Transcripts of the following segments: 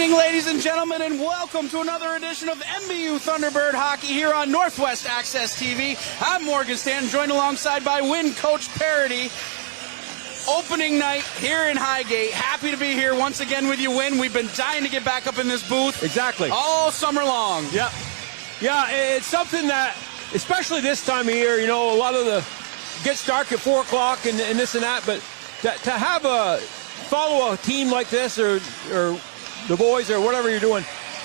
evening, ladies and gentlemen, and welcome to another edition of MVU Thunderbird Hockey here on Northwest Access TV. I'm Morgan Stanton, joined alongside by Win Coach Parody. Opening night here in Highgate. Happy to be here once again with you, Win. We've been dying to get back up in this booth. Exactly. All summer long. Yeah. Yeah, it's something that, especially this time of year, you know, a lot of the gets dark at 4 o'clock and this and that, but to have follow a team like this or the boys or whatever you're doing,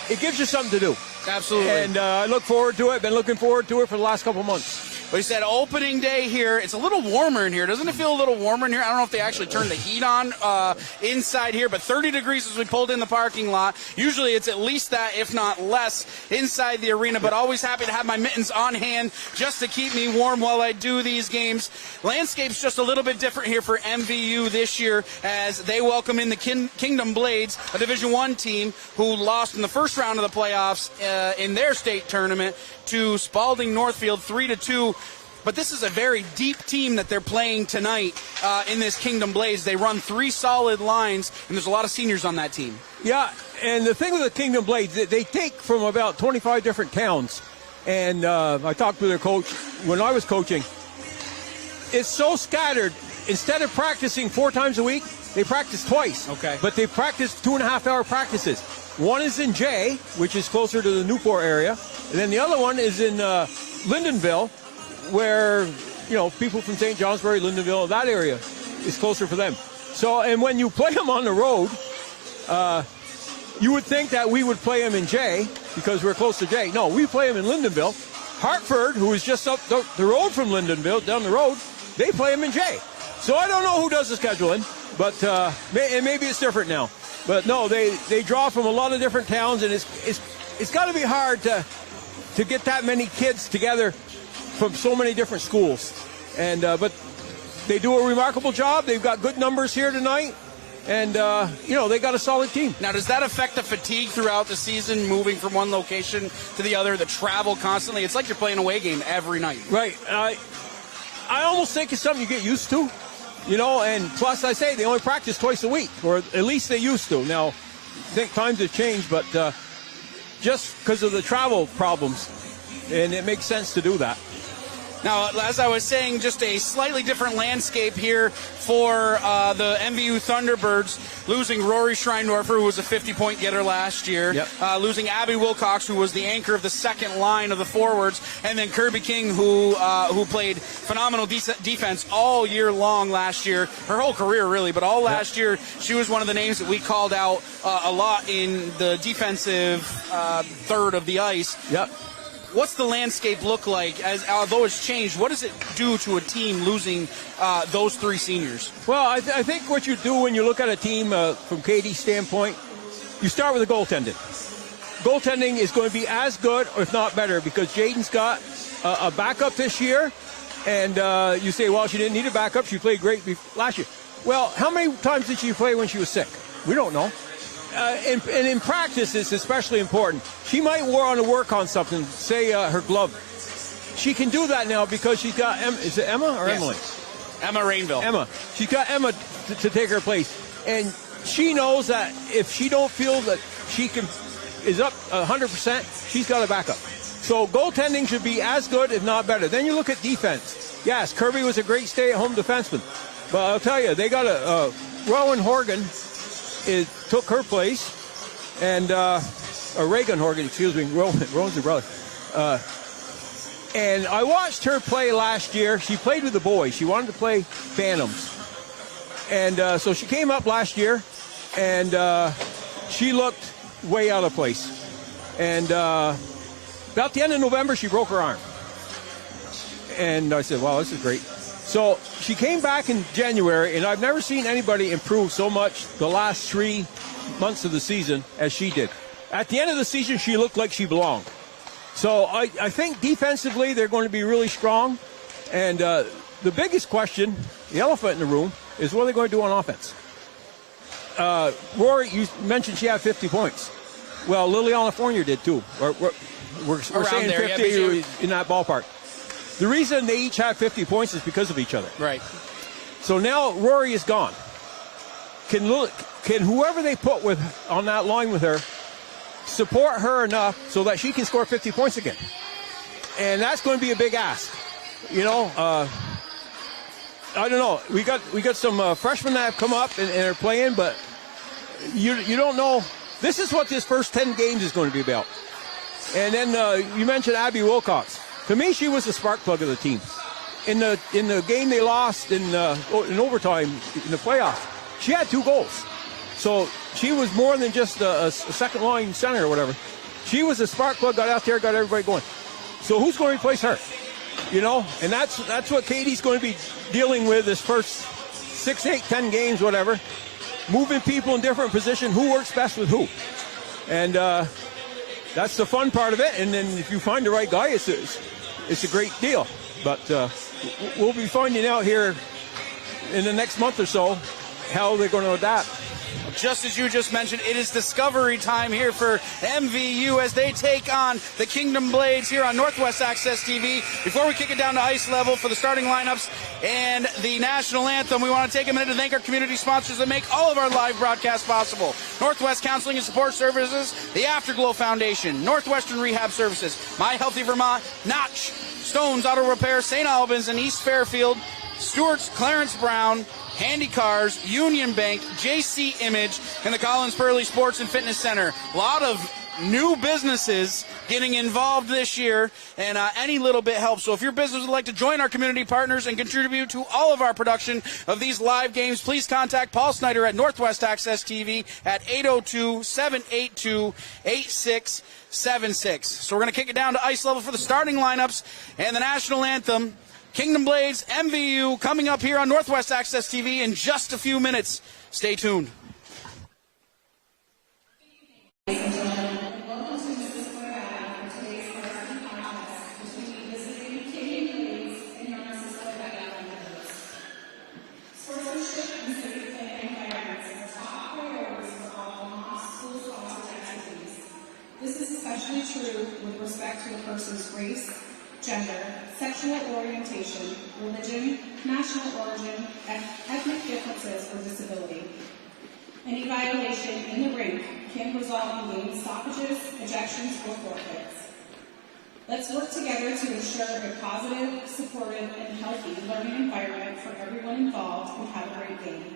it gives you something to do. Absolutely. And I look forward to it. Been looking forward to it for the last couple months. But he said opening day here. It's a little warmer in here. Doesn't it feel a little warmer in here? I don't know if they actually turned the heat on inside here, but 30 degrees as we pulled in the parking lot. Usually it's at least that, if not less, inside the arena, but always happy to have my mittens on hand just to keep me warm while I do these games. Landscape's just a little bit different here for MVU this year as they welcome in the Kingdom Blades, a Division I team who lost in the first round of the playoffs in their state tournament to Spalding Northfield 3-2. But this is a very deep team that they're playing tonight in this Kingdom Blaze. They run 3 solid lines, and there's a lot of seniors on that team. Yeah, and the thing with the Kingdom Blades, they take from about 25 different towns. And I talked to their coach when I was coaching. It's so scattered. Instead of practicing 4 times a week, they practice twice. Okay. But they practice 2.5-hour practices. One is in Jay, which is closer to the Newport area. And then the other one is in Lyndonville, where, you know, people from St. Johnsbury, Lyndonville, that area is closer for them. So, and when you play them on the road, you would think that we would play them in Jay because we're close to Jay. No, we play them in Lyndonville. Hartford, who is just up the road from Lyndonville, down the road, they play them in Jay. So I don't know who does the scheduling, but and maybe it's different now. But no, they draw from a lot of different towns, and it's got to be hard to get that many kids together from so many different schools. And but they do a remarkable job. They've got good numbers here tonight, and you know, they got a solid team. Now, does that affect the fatigue throughout the season, moving from one location to the other, the travel constantly? It's like you're playing a away game every night. Right. I almost think it's something you get used to. You know, and plus I say they only practice twice a week, or at least they used to. Now, I think times have changed, but just because of the travel problems, and it makes sense to do that. Now, as I was saying, just a slightly different landscape here for the MVU Thunderbirds, losing Rory Schreindorfer, who was a 50-point getter last year, losing Abby Wilcox, who was the anchor of the second line of the forwards, and then Kirby King, who played phenomenal defense all year long last year, her whole career really, but all last year. She was one of the names that we called out a lot in the defensive third of the ice. Yep. What's the landscape look like, although it's changed? What does it do to a team losing those 3 seniors? Well, I think what you do when you look at a team from Katie's standpoint, you start with the goaltending. Goaltending is going to be as good, if not better, because Jaden's got a backup this year, and you say, well, she didn't need a backup. She played great last year. Well, how many times did she play when she was sick? We don't know. And in practice, it's especially important. She might want to work on something, say her glove. She can do that now because she's got, is it Emma or Emily? Emma Rainville. Emma. She's got Emma to take her place. And she knows that if she don't feel that she is up 100%, she's got a backup. So goaltending should be as good, if not better. Then you look at defense. Yes, Kirby was a great stay-at-home defenseman. But I'll tell you, they got Rowan Horgan took her place, and Reagan Horgan, excuse me, Rowan's her brother. And I watched her play last year. She played with the boys. She wanted to play Phantoms. And so she came up last year, and she looked way out of place. And about the end of November, she broke her arm. And I said, wow, this is great. So she came back in January, and I've never seen anybody improve so much the last 3 months of the season as she did. At the end of the season, she looked like she belonged. So I think defensively they're going to be really strong. And the biggest question, the elephant in the room, is what are they going to do on offense? Rory, you mentioned she had 50 points. Well, Liliana Fournier did too. We're saying there, 50 in that ballpark. The reason they each have 50 points is because of each other. Right. So now Rory is gone. Can can whoever they put with on that line with her support her enough so that she can score 50 points again? And that's going to be a big ask. You know, I don't know. We got some freshmen that have come up and are playing, but you don't know. This is what this first 10 games is going to be about. And then you mentioned Abby Wilcox. To me, she was the spark plug of the team. In the game they lost in overtime in the playoffs, she had 2 goals. So she was more than just a second line center or whatever. She was a spark plug, got out there, got everybody going. So who's going to replace her? You know, and that's what Katie's going to be dealing with this first 6, 8, 10 games, whatever. Moving people in different positions, who works best with who. And that's the fun part of it. And then if you find the right guy, it's a great deal. But we'll be finding out here in the next month or so how they're going to adapt. Just as you just mentioned, it is discovery time here for MVU as they take on the Kingdom Blades here on Northwest Access TV. Before we kick it down to ice level for the starting lineups and the national anthem, we want to take a minute to thank our community sponsors that make all of our live broadcasts possible. Northwest Counseling and Support Services, the Afterglow Foundation, Northwestern Rehab Services, My Healthy Vermont, Notch, Stones Auto Repair, St. Albans and East Fairfield, Stewart's Clarence Brown, Handy Cars, Union Bank, JC Image, and the Collins Purley Sports and Fitness Center. A lot of new businesses getting involved this year, and any little bit helps. So if your business would like to join our community partners and contribute to all of our production of these live games, please contact Paul Snyder at Northwest Access TV at 802-782-8676. So we're going to kick it down to ice level for the starting lineups and the national anthem. Kingdom Blades, MVU, coming up here on Northwest Access TV in just a few minutes. Stay tuned. This is especially true with respect to a person's race, gender, sexual orientation, religion, national origin, ethnic differences, or disability. Any violation in the rink can result in game stoppages, ejections, or forfeits. Let's work together to ensure a positive, supportive, and healthy learning environment for everyone involved and have a great game.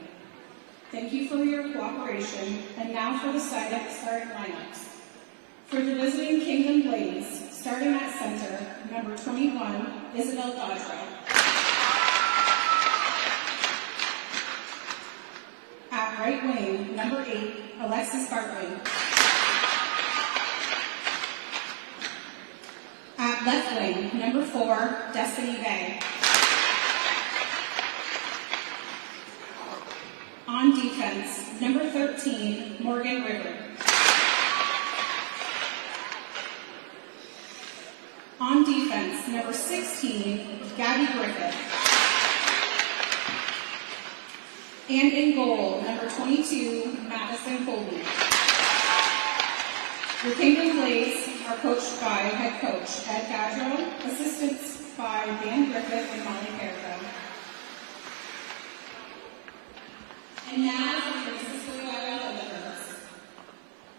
Thank you for your cooperation, and now for the starting lineups. For the visiting Kingdom Blades, starting at center, number 21, Isabel Gaudreau. At right wing, number 8, Alexis Bartley. At left wing, number 4, Destiny Bay. On defense, number 13, Morgan River. On defense, number 16, Gabby Griffith. And in goal, number 22, Madison Colby. The Kingdom Blades are coached by head coach Ed Gaudreau, assistants by Dan Griffith and Molly Carrico. And now for Francisco Thunderbirds.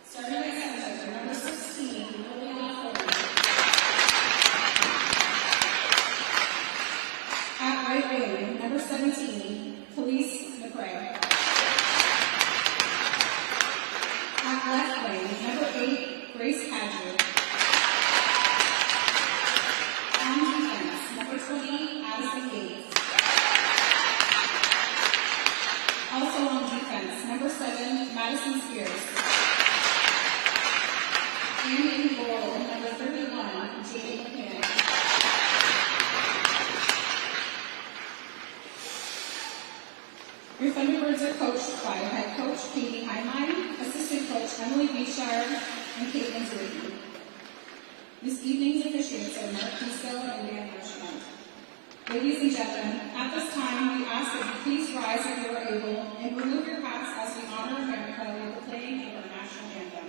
Starting at center, number 16, Liliana Colby. At right wing, number 17, Felice McRae. At left wing, number 8, Grace Hadger. On defense, number 20, Addison Gates. Also on defense, number 7, Madison Spears. And in goal, number 31, Jade McKinnon. Your Thunderbirds are coached by head coach Katie Heimlein, assistant coach Emily Beechshire, and Caitlin Zerby. This evening's officiants are Mark Pisco and Dan Hirschman. Ladies and gentlemen, at this time we ask that you please rise if you are able and remove your hats as we honor America with the playing of our national anthem.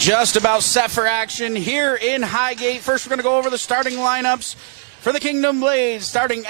Just about set for action here in Highgate. First, we're going to go over the starting lineups for the Kingdom Blades. Starting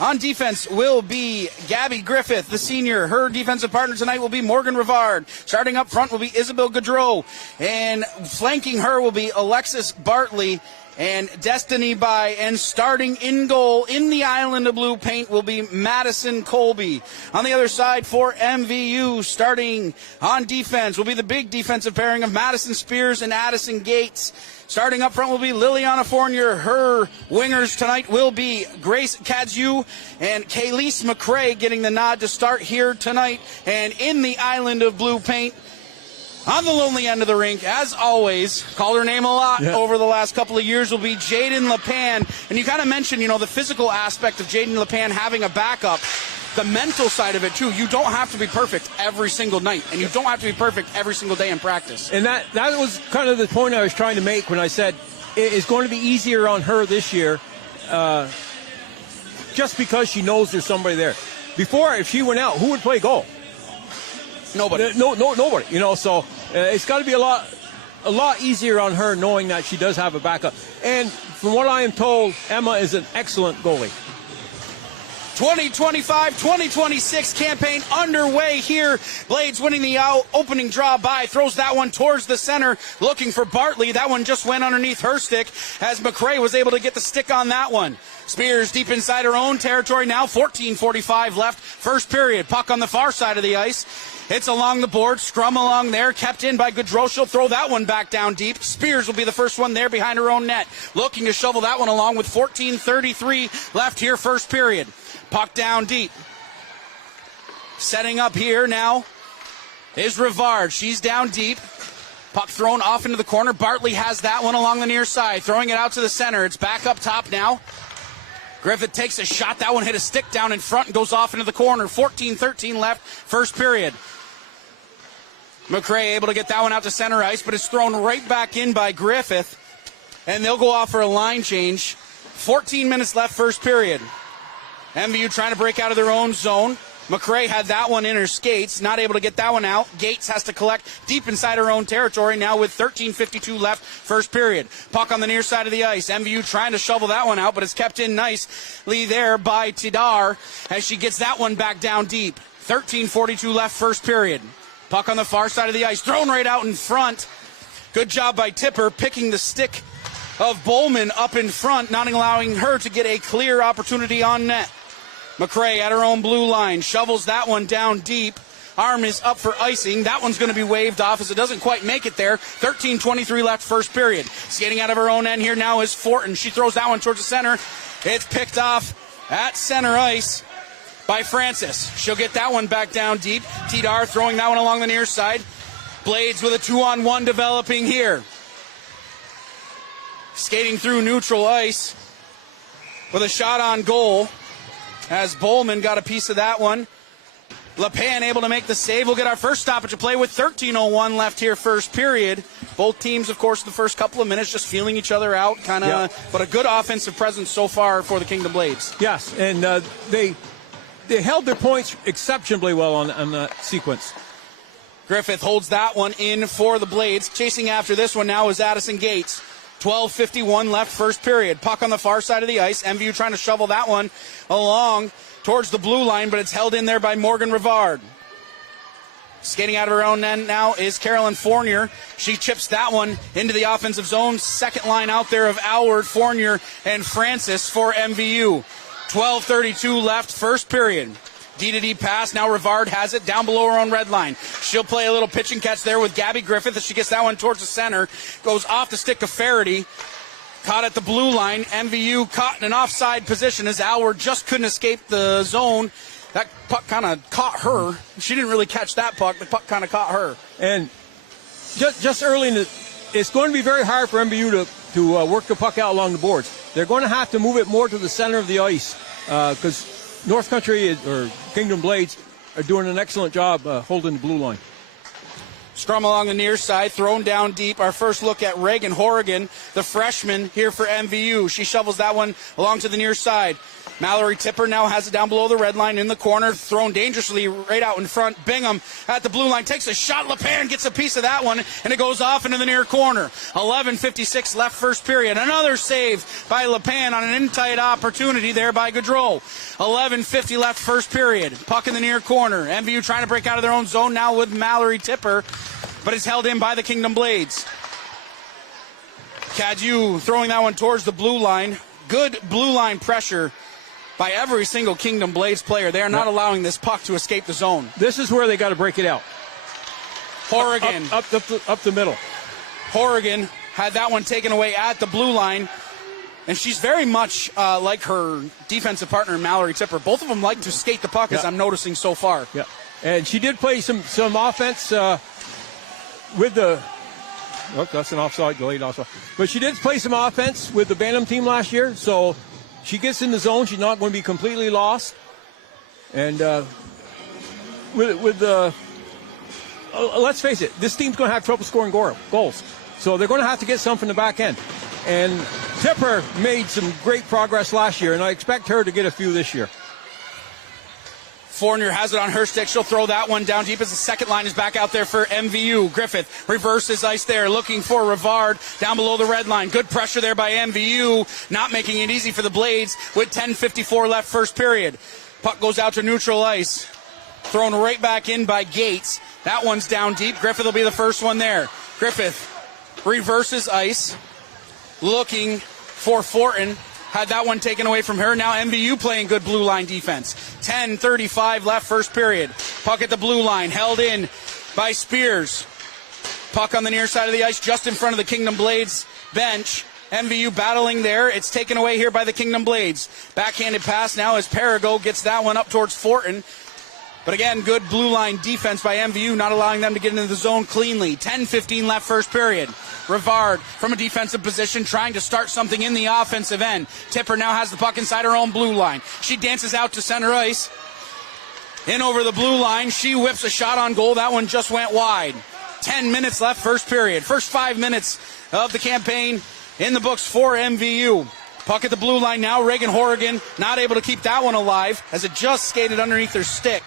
on defense will be Gabby Griffith, the senior. Her defensive partner tonight will be Morgan Rivard. Starting up front will be Isabel Gaudreau. And flanking her will be Alexis Bartley and Destiny Bai. And starting in goal in the Island of Blue paint will be Madison Colby. On the other side for MVU, starting on defense will be the big defensive pairing of Madison Spears and Addison Gates. Starting up front will be Liliana Fournier. Her wingers tonight will be Grace Kadziu and Kaylise McCrae getting the nod to start here tonight. And in the Island of Blue paint, on the lonely end of the rink, as always, called her name a lot over the last couple of years, will be Jaden LePan. And you kind of mentioned, the physical aspect of Jaden LePan having a backup. The mental side of it, too. You don't have to be perfect every single night, and you don't have to be perfect every single day in practice. And that was kind of the point I was trying to make when I said it's going to be easier on her this year just because she knows there's somebody there. Before, if she went out, who would play goal? Nobody. Nobody. So it's got to be a lot easier on her knowing that she does have a backup. And from what I am told, Emma is an excellent goalie. 2025-2026 campaign underway here. Blades winning the opening draw by, throws that one towards the center, looking for Bartley. That one just went underneath her stick as McCrae was able to get the stick on that one. Spears deep inside her own territory now, 14:45 left, first period. Puck on the far side of the ice. It's along the board, scrum along there, kept in by Gaudreau. She'll throw that one back down deep. Spears will be the first one there behind her own net, looking to shovel that one along with 14:33 left here, first period. Puck down deep. Setting up here now is Rivard. She's down deep. Puck thrown off into the corner. Bartley has that one along the near side, throwing it out to the center. It's back up top now. Griffith takes a shot. That one hit a stick down in front and goes off into the corner. 14:13 left, first period. McCrae able to get that one out to center ice, but it's thrown right back in by Griffith, and they'll go off for a line change. 14 minutes left, first period. MVU trying to break out of their own zone. McCrae had that one in her skates, not able to get that one out. Gates has to collect deep inside her own territory now with 13:52 left, first period. Puck on the near side of the ice. MVU trying to shovel that one out, but it's kept in nicely there by Tidar as she gets that one back down deep. 13:42 left, first period. Puck on the far side of the ice, thrown right out in front. Good job by Tipper picking the stick of Bowman up in front, not allowing her to get a clear opportunity on net. McCrae at her own blue line, shovels that one down deep. Arm is up for icing. That one's going to be waved off as it doesn't quite make it there. 13:23 left, first period. Skating out of her own end here now is Fortin. She throws that one towards the center. It's picked off at center ice by Francis. She'll get that one back down deep. Tidar throwing that one along the near side. Blades with a 2-on-1 developing here. Skating through neutral ice with a shot on goal as Bowman got a piece of that one. LePan able to make the save. We'll get our first stoppage of play with 13:01 left here, first period. Both teams, of course, the first couple of minutes just feeling each other out, but a good offensive presence so far for the Kingdom Blades. Yes, and they held their points exceptionally well on that sequence. Griffith holds that one in for the Blades. Chasing after this one now is Addison Gates. 12:51 left, first period. Puck on the far side of the ice. MVU trying to shovel that one along towards the blue line, but it's held in there by Morgan Rivard. Skating out of her own end now is Carolyn Fournier. She chips that one into the offensive zone. Second line out there of Alward, Fournier, and Francis for MVU. 12:32 left, first period. D-to-D pass. Now Rivard has it down below her own red line. She'll play a little pitch and catch there with Gabby Griffith as she gets that one towards the center. Goes off the stick of Faraday. Caught at the blue line. MVU caught in an offside position as Alward just couldn't escape the zone. That puck kind of caught her. She didn't really catch that puck. The puck kind of caught her. And just early in it's going to be very hard for MVU to work the puck out along the boards. They're going to have to move it more to the center of the ice because North Country or Kingdom Blades are doing an excellent job holding the blue line. Scrum along the near side, thrown down deep. Our first look at Reagan Horrigan, the freshman here for MVU. She shovels that one along to the near side. Mallory Tipper now has it down below the red line in the corner, thrown dangerously right out in front. Bingham at the blue line takes a shot. LePan gets a piece of that one, and it goes off into the near corner. 11:56 left first period. Another save by LePan on an in-tight opportunity there by Gaudreau. 11:50 left first period. Puck in the near corner. MVU trying to break out of their own zone now with Mallory Tipper, but it's held in by the Kingdom Blades. Cadieux throwing that one towards the blue line. Good blue line pressure by every single Kingdom Blades player. They are not allowing this puck to escape the zone. This is where they got to break it out. Horrigan. Up the middle. Horrigan had that one taken away at the blue line. And she's very much like her defensive partner, Mallory Tipper. Both of them like to skate the puck, as I'm noticing so far. Yeah. And she did play some offense with the... Oh, that's an offside, delayed offside. But she did play some offense with the Bantam team last year, so she gets in the zone. She's not going to be completely lost. And let's face it, this team's going to have trouble scoring goals. So they're going to have to get some from the back end. And Tipper made some great progress last year, and I expect her to get a few this year. Fournier has it on her stick. She'll throw that one down deep as the second line is back out there for MVU. Griffith reverses ice there, looking for Rivard down below the red line. Good pressure there by MVU, not making it easy for the Blades with 10:54 left first period. Puck goes out to neutral ice. Thrown right back in by Gates. That one's down deep. Griffith will be the first one there. Griffith reverses ice, looking for Fortin. Had that one taken away from her. Now MVU playing good blue line defense. 10:35 left first period. Puck at the blue line, held in by Spears. Puck on the near side of the ice, just in front of the Kingdom Blades bench. MVU battling there. It's taken away here by the Kingdom Blades. Backhanded pass now as Perigo gets that one up towards Fortin. But again, good blue line defense by MVU, not allowing them to get into the zone cleanly. 10:15 left first period. Rivard from a defensive position trying to start something in the offensive end. Tipper now has the puck inside her own blue line. She dances out to center ice. In over the blue line. She whips a shot on goal. That one just went wide. 10 minutes left first period. First 5 minutes of the campaign in the books for MVU. Puck at the blue line now. Reagan Horrigan not able to keep that one alive as it just skated underneath her stick.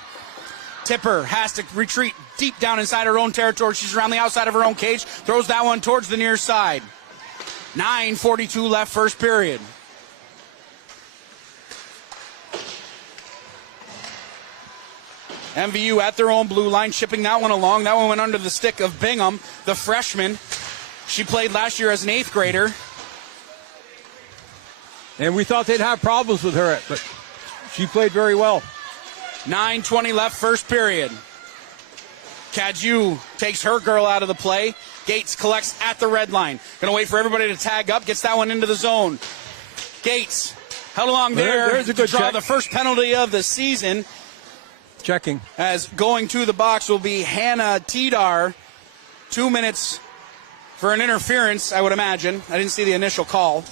Tipper has to retreat deep down inside her own territory. She's around the outside of her own cage. Throws that one towards the near side. 9:42 left first period. MVU at their own blue line, shipping that one along. That one went under the stick of Bingham, the freshman. She played last year as an 8th grader. And we thought they'd have problems with her, but she played very well. 9:20 left first period. Cadieux takes her girl out of the play. Gates collects at the red line. Going to wait for everybody to tag up. Gets that one into the zone. Gates held along there. There's a good to draw check. the first penalty of the season. Checking. As going to the box will be Hannah Tidar. 2 minutes for an interference, I would imagine. I didn't see the initial call.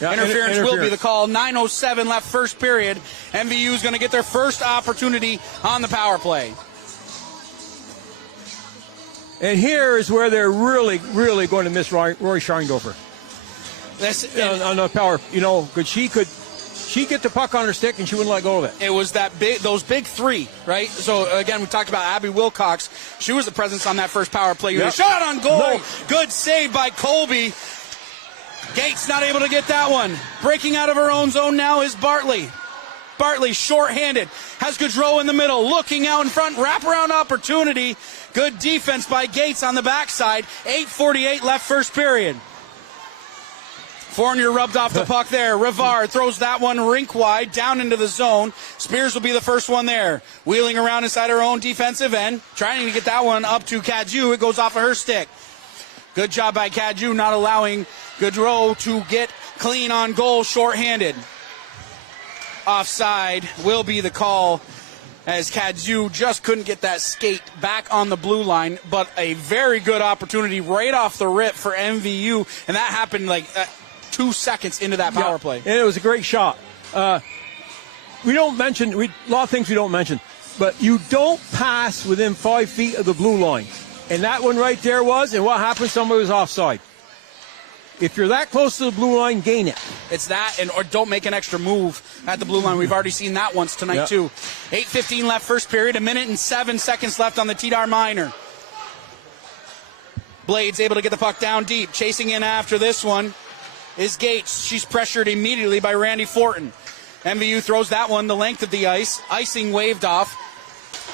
Yeah, Interference will be the call. 9:07 left first period. MVU is going to get their first opportunity on the power play. And here is where they're really, really going to miss Roy Scheindorfer. On the power, because she get the puck on her stick and she wouldn't let go of it. It was those big three, right? So again, we talked about Abby Wilcox. She was the presence on that first power play. Yep. Shot on goal. Nice. Good save by Colby. Gates not able to get that one. Breaking out of her own zone now is Bartley. Bartley short-handed. Has Gaudreau in the middle. Looking out in front. Wraparound opportunity. Good defense by Gates on the backside. 8:48 left first period. Fournier rubbed off the puck there. Rivard throws that one rink wide down into the zone. Spears will be the first one there. Wheeling around inside her own defensive end. Trying to get that one up to Cadieux. It goes off of her stick. Good job by Cadieux not allowing Gaudreau to get clean on goal short-handed. Offside will be the call as Cadieux just couldn't get that skate back on the blue line, but a very good opportunity right off the rip for MVU, and that happened like 2 seconds into that power play. And it was a great shot. We don't mention a lot of things we don't mention. but you don't pass within 5 feet of the blue line. And that one right there was, and what happened? Somebody was offside. If you're that close to the blue line, gain it. It's that, or don't make an extra move at the blue line. We've already seen that once tonight, too. 8:15 left first period, 1 minute and 7 seconds left on the TDAR minor. Blades able to get the puck down deep. Chasing in after this one is Gates. She's pressured immediately by Randy Fortin. MVU throws that one the length of the ice. Icing waved off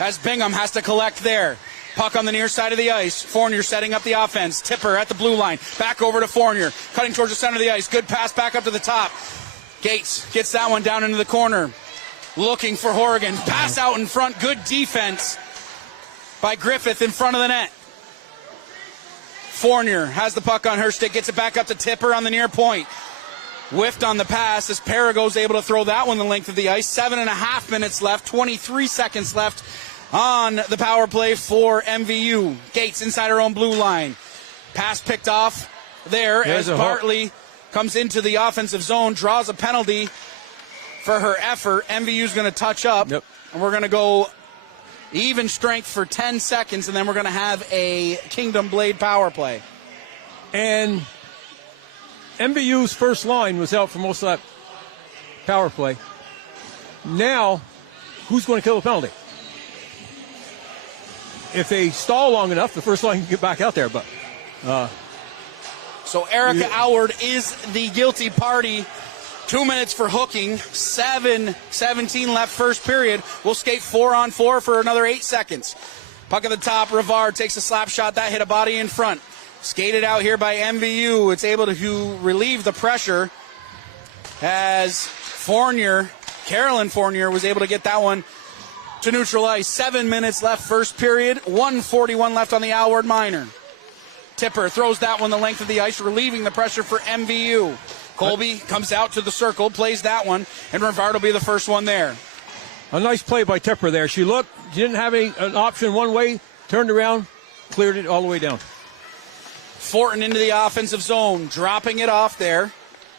as Bingham has to collect there. Puck on the near side of the ice. Fournier setting up the offense. Tipper at the blue line. Back over to Fournier. Cutting towards the center of the ice. Good pass back up to the top. Gates gets that one down into the corner. Looking for Horrigan. Pass out in front. Good defense by Griffith in front of the net. Fournier has the puck on her stick. Gets it back up to Tipper on the near point. Whiffed on the pass as Perigo's able to throw that one the length of the ice. 7.5 minutes left. 23 seconds left on the power play for MVU. Gates inside her own blue line. Pass picked off there as Bartley comes into the offensive zone, draws a penalty for her effort. MVU's going to touch up, and we're going to go even strength for 10 seconds, and then we're going to have a Kingdom Blade power play. And MVU's first line was out for most of that power play. Now, who's going to kill the penalty? If they stall long enough, the first line can get back out there. But so Erica Howard is the guilty party. 2 minutes for hooking. 7:17 left first period. We'll skate 4-on-4 for another 8 seconds. Puck at the top. Rivard takes a slap shot. That hit a body in front. Skated out here by MVU. It's able to relieve the pressure as Carolyn Fournier was able to get that one to neutral ice. 7 minutes left first period. 1:41 left on the Alward minor. Tipper throws that one the length of the ice, relieving the pressure for MVU. Colby comes out to the circle, plays that one, and Rivard will be the first one there. A nice play by Tipper there. She looked, she didn't have an option one way, turned around, cleared it all the way down. Fortin into the offensive zone, dropping it off there.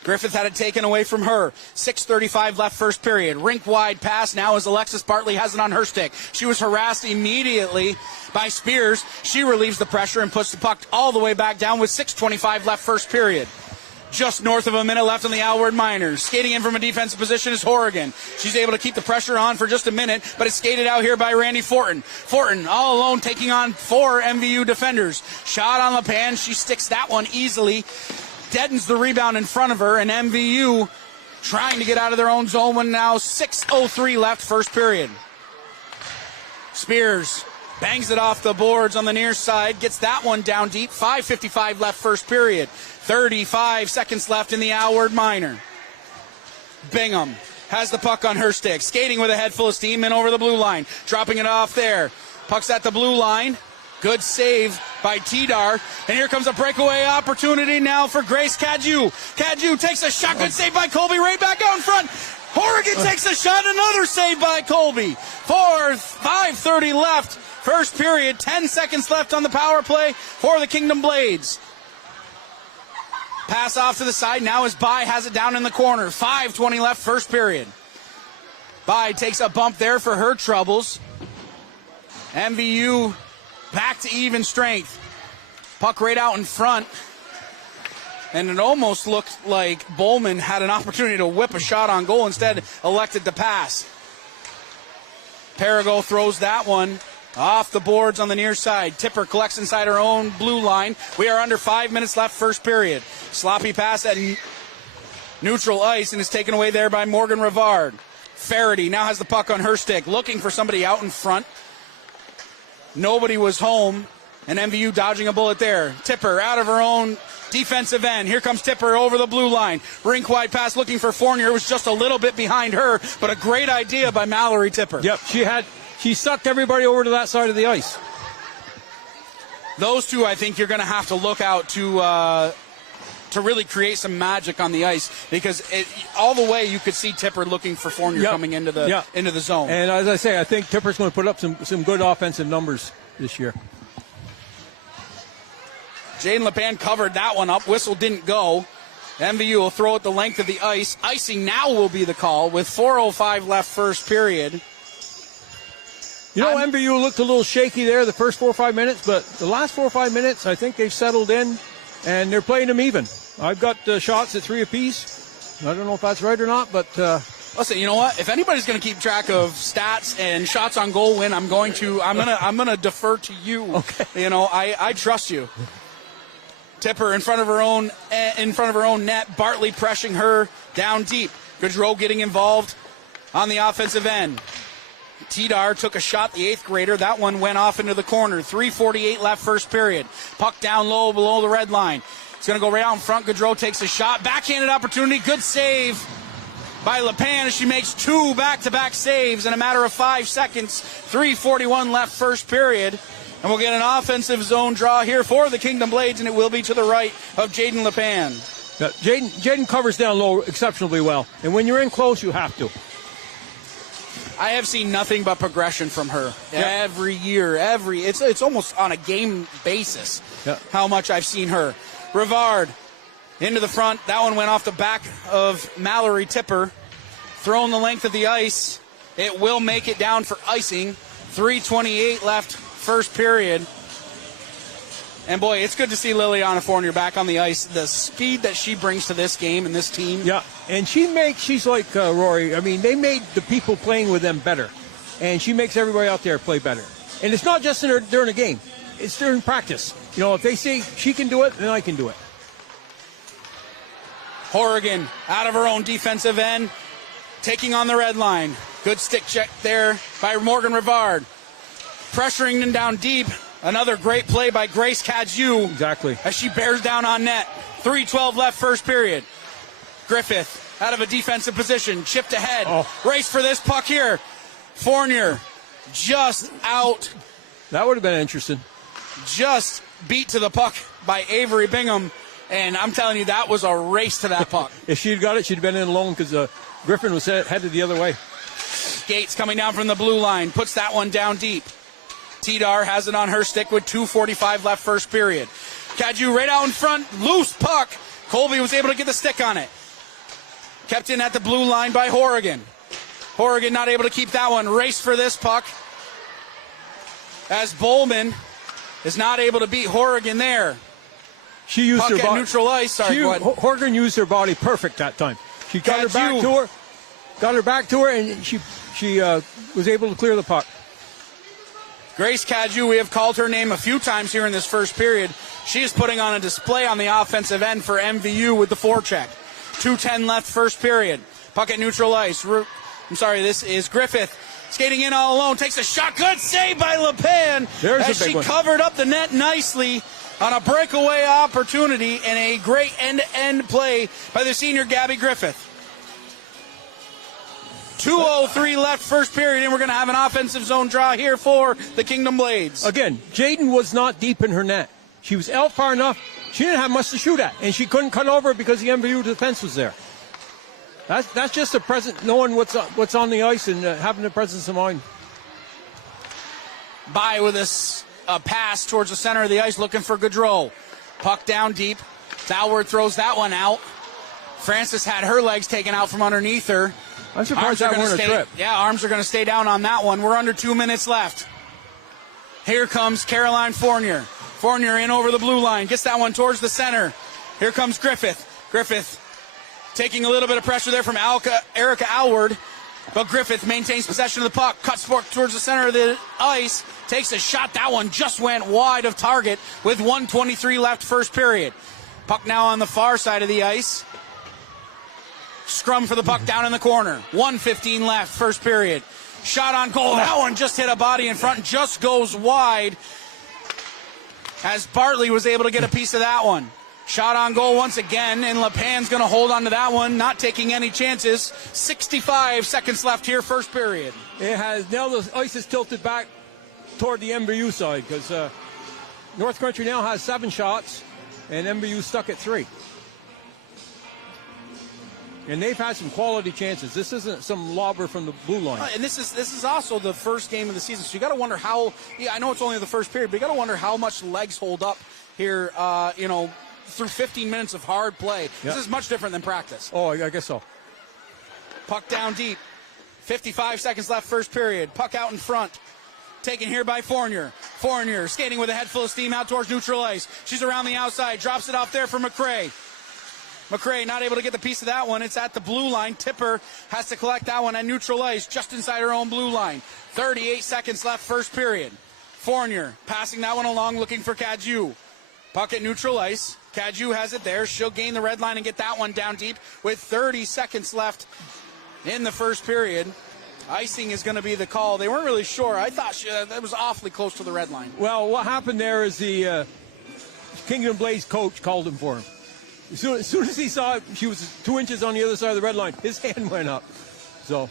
Griffith had it taken away from her. 6:35 left first period. Rink-wide pass now as Alexis Bartley has it on her stick. She was harassed immediately by Spears. She relieves the pressure and puts the puck all the way back down with 6:25 left first period. Just north of a minute left on the Alward Miners. Skating in from a defensive position is Horrigan. She's able to keep the pressure on for just a minute, but it's skated out here by Randy Fortin. Fortin all alone taking on 4 MVU defenders. Shot on LePan. She sticks that one easily. Deadens the rebound in front of her, and MVU trying to get out of their own zone when now 6:03 left first period. Spears bangs it off the boards on the near side, gets that one down deep. 5:55 left first period. 35 seconds left in the Alward minor. Bingham has the puck on her stick, skating with a head full of steam and over the blue line, dropping it off there. Puck's at the blue line. Good save by Tidar. And here comes a breakaway opportunity now for Grace Cadieux. Cadieux takes a shot. Good save by Colby. Right back out in front. Horrigan takes a shot. Another save by Colby. 5:30 left. First period. 10 seconds left on the power play for the Kingdom Blades. Pass off to the side. Now as Bai has it down in the corner. 5:20 left first period. Bai takes a bump there for her troubles. MVU back to even strength. Puck right out in front. And it almost looked like Bowman had an opportunity to whip a shot on goal. Instead, elected to pass. Perigo throws that one off the boards on the near side. Tipper collects inside her own blue line. We are under 5 minutes left first period. Sloppy pass at neutral ice and is taken away there by Morgan Rivard. Faraday now has the puck on her stick, looking for somebody out in front. Nobody was home, and MVU dodging a bullet there. Tipper out of her own defensive end. Here comes Tipper over the blue line. Rink-wide pass looking for Fournier. It was just a little bit behind her, but a great idea by Mallory Tipper. Yep, she sucked everybody over to that side of the ice. Those two, I think you're going to have to look out to really create some magic on the ice, because all the way you could see Tipper looking for Fournier coming into the zone. And as I say, I think Tipper's going to put up some good offensive numbers this year. Jaden LePan covered that one up. Whistle didn't go. MVU will throw it the length of the ice. Icing now will be the call with 4:05 left first period. You know, MVU looked a little shaky there the first 4 or 5 minutes, but the last 4 or 5 minutes, I think they've settled in, and they're playing them even. I've got shots at 3 apiece. I don't know if that's right or not, but... Listen, you know what? If anybody's going to keep track of stats and shots on goal win, I'm gonna defer to you. Okay. You know, I trust you. Tipper in front of her own net. Bartley pressuring her down deep. Gaudreau getting involved on the offensive end. Tidar took a shot, the 8th grader. That one went off into the corner. 3:48 left first period. Puck down low below the red line. It's going to go right out in front. Gaudreau takes a shot. Backhanded opportunity. Good save by LePan as she makes 2 back-to-back saves in a matter of 5 seconds. 3:41 left first period. And we'll get an offensive zone draw here for the Kingdom Blades, and it will be to the right of Jaden LePan. Yeah, Jaden covers down low exceptionally well. And when you're in close, you have to. I have seen nothing but progression from her every year. It's almost on a game basis how much I've seen her. Rivard into the front. That one went off the back of Mallory Tipper. Thrown the length of the ice. It will make it down for icing. 3:28 left first period. And boy, it's good to see Liliana Fournier back on the ice. The speed that she brings to this game and this team. Yeah, and she's like Rory. I mean, they made the people playing with them better. And she makes everybody out there play better. And it's not just during a game. It's during practice. You know, if they say she can do it, then I can do it. Horrigan out of her own defensive end, taking on the red line. Good stick check there by Morgan Rivard. Pressuring them down deep. Another great play by Grace Cadju. Exactly. As she bears down on net. 3:12 left first period. Griffith out of a defensive position. Chipped ahead. Race for this puck here. Fournier just out. That would have been interesting. Just beat to the puck by Avery Bingham. And I'm telling you, that was a race to that puck. If she'd got it, she'd have been in alone because Griffin was headed the other way. Gates coming down from the blue line. Puts that one down deep. Tidar has it on her stick with 2:45 left first period. Cadju right out in front. Loose puck. Colby was able to get the stick on it. Kept in at the blue line by Horrigan. Horrigan not able to keep that one. Race for this puck. As Bowman is not able to beat Horrigan there. She used puck her at body. Neutral ice. Sorry, go ahead. Horrigan used her body perfect that time. She got her back to her. Got her back to her, and she was able to clear the puck. Grace Cadju, we have called her name a few times here in this first period. She is putting on a display on the offensive end for MVU with the forecheck. 2:10 left first period. Puck at neutral ice. This is Griffith. Skating in all alone. Takes a shot. Good save by LePan. As she covered up the net nicely on a breakaway opportunity and a great end-to-end play by the senior Gabby Griffith. 2:03 left first period, and we're going to have an offensive zone draw here for the Kingdom Blades. Again, Jaden was not deep in her net. She was out far enough. She didn't have much to shoot at, and she couldn't cut over because the MVU defense was there. That's just a present, knowing what's on the ice and having the presence of mind. By with a pass towards the center of the ice, looking for Gaudreau. Puck down deep. Dalward throws that one out. Francis had her legs taken out from underneath her. I'm surprised that weren't a trip. Yeah, arms are going to stay down on that one. We're under 2 minutes left. Here comes Caroline Fournier. Fournier in over the blue line. Gets that one towards the center. Here comes Griffith. Griffith taking a little bit of pressure there from Erica Alward. But Griffith maintains possession of the puck. Cuts towards the center of the ice. Takes a shot. That one just went wide of target with 1:23 left first period. Puck now on the far side of the ice. Scrum for the puck down in the corner. 1:15 left, first period. Shot on goal. That one just hit a body in front and just goes wide as Bartley was able to get a piece of that one. Shot on goal once again, and LePan's going to hold on to that one, not taking any chances. 65 seconds left here, first period. Now the ice is tilted back toward the MVU side because North Country now has 7 shots, and MVU stuck at 3. And they've had some quality chances. This isn't some lobber from the blue line. And this is also the first game of the season. So you got to wonder how. Yeah, I know it's only the first period, but you got to wonder how much legs hold up here. Through 15 minutes of hard play. Yep. This is much different than practice. Oh, I guess so. Puck down deep. 55 seconds left, first period. Puck out in front. taken here by Fournier. Fournier skating with a head full of steam out towards neutral ice. She's around the outside, drops it off there for McRae. McRae not able to get the piece of that one. It's at the blue line. Tipper has to collect that one at neutral ice, just inside her own blue line. 38 seconds left, first period. Fournier passing that one along, looking for Cadieux. Puck at neutral ice. Cadieux has it there. She'll gain the red line and get that one down deep with 30 seconds left in the first period. Icing is going to be the call. They weren't really sure. I thought that was awfully close to the red line. Well, what happened there is the Kingdom Blaze coach called him for him. As soon as he saw it, she was 2 inches on the other side of the red line. His hand went up. So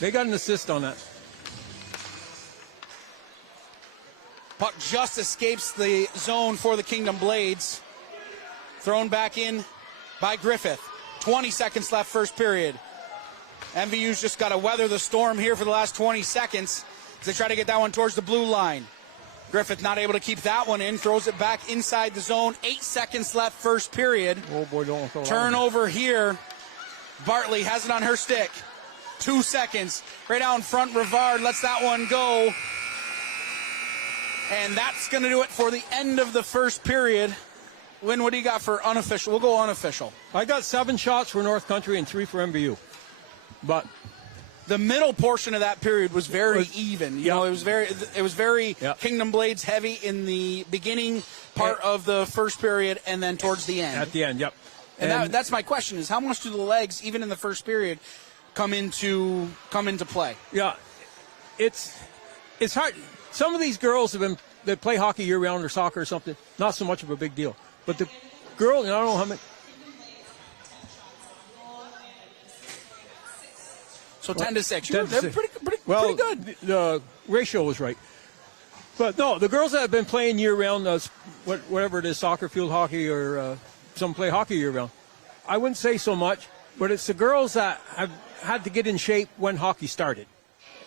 they got an assist on that. Puck just escapes the zone for the Kingdom Blades. Thrown back in by Griffith. 20 seconds left, first period. MVU's just got to weather the storm here for the last 20 seconds as they try to get that one towards the blue line. Griffith not able to keep that one in, throws it back inside the zone. 8 seconds left, first period. Oh boy, don't throw Turnover here. Bartley has it on her stick. 2 seconds. Right out in front, Rivard lets that one go. And that's going to do it for the end of the first period. Lynn, what do you got for unofficial? We'll go unofficial. I got 7 shots for North Country and 3 for MVU. But the middle portion of that period was very even. You know, it was very Kingdom Blades heavy in the beginning part of the first period and then towards the end. At the end, yep. And that's my question: is how much do the legs, even in the first period, come into play? Yeah, it's hard. Some of these girls that play hockey year round or soccer or something, not so much of a big deal. But the girl, I don't know how many. So 10-6. They're pretty good. The ratio was right. But no, the girls that have been playing year round, whatever it is, soccer, field hockey, or some play hockey year round, I wouldn't say so much. But it's the girls that have had to get in shape when hockey started,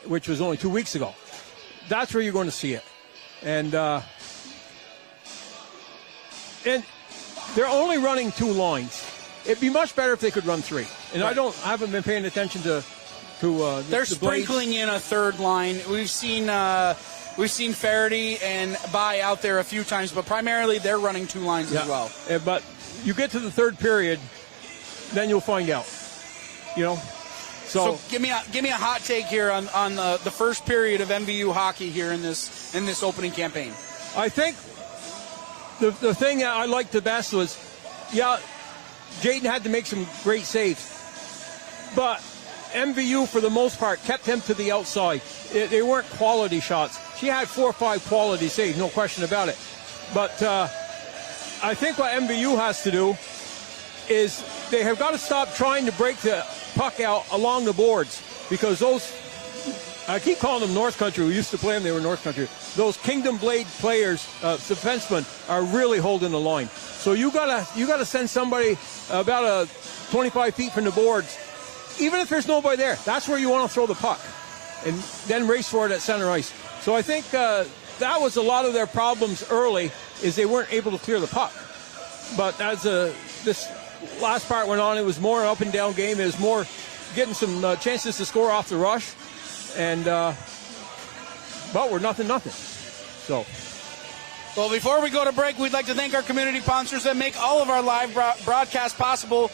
which was only 2 weeks ago. That's where you're going to see it. And they're only running 2 lines. It'd be much better if they could run 3. And right. I haven't been paying attention to they're sprinkling in a third line. We've seen Faraday and Bai out there a few times, but primarily they're running 2 lines as well. But you get to the third period, then you'll find out. You know. So give me a hot take here on the first period of MVU hockey here in this opening campaign. I think the thing that I liked the best was, Jayden had to make some great saves, but MVU, for the most part, kept him to the outside. They weren't quality shots. She had 4 or 5 quality saves, no question about it. But I think what MVU has to do is they have got to stop trying to break the puck out along the boards, because those, I keep calling them North Country. We used to play them, they were North Country. Those Kingdom Blade players, defensemen, are really holding the line. So you gotta send somebody about 25 feet from the boards. Even if there's nobody there, that's where you want to throw the puck, and then race for it at center ice. So I think that was a lot of their problems early, is they weren't able to clear the puck. But as this last part went on, it was more an up and down game. It was more getting some chances to score off the rush, and but we're 0-0. So. Well, before we go to break, we'd like to thank our community sponsors that make all of our live broadcasts possible.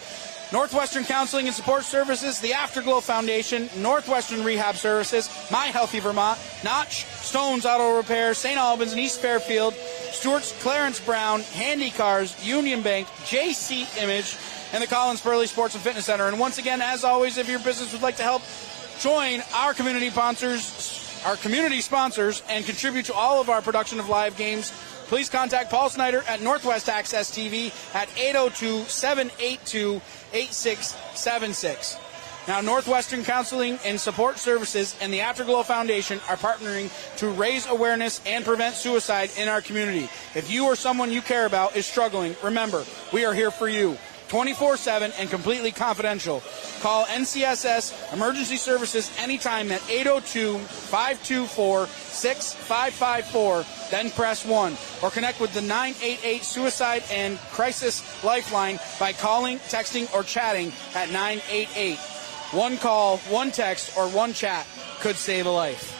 Northwestern Counseling and Support Services, the Afterglow Foundation, Northwestern Rehab Services, My Healthy Vermont, Notch, Stones Auto Repair, St. Albans and East Fairfield, Stewart's Clarence Brown, Handy Cars, Union Bank, JC Image, and the Collins Burley Sports and Fitness Center. And once again, as always, if your business would like to help join our community sponsors, and contribute to all of our production of live games, please contact Paul Snyder at Northwest Access TV at 802-782-8676. Now, Northwestern Counseling and Support Services and the Afterglow Foundation are partnering to raise awareness and prevent suicide in our community. If you or someone you care about is struggling, remember, we are here for you. 24/7 and completely confidential. Call NCSS Emergency Services anytime at 802-524-6554, then press 1. Or connect with the 988 Suicide and Crisis Lifeline by calling, texting, or chatting at 988. One call, one text, or one chat could save a life.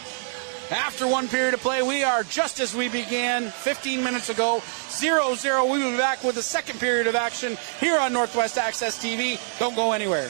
After one period of play, we are just as we began 15 minutes ago, 0-0. We will be back with the second period of action here on Northwest Access TV. Don't go anywhere.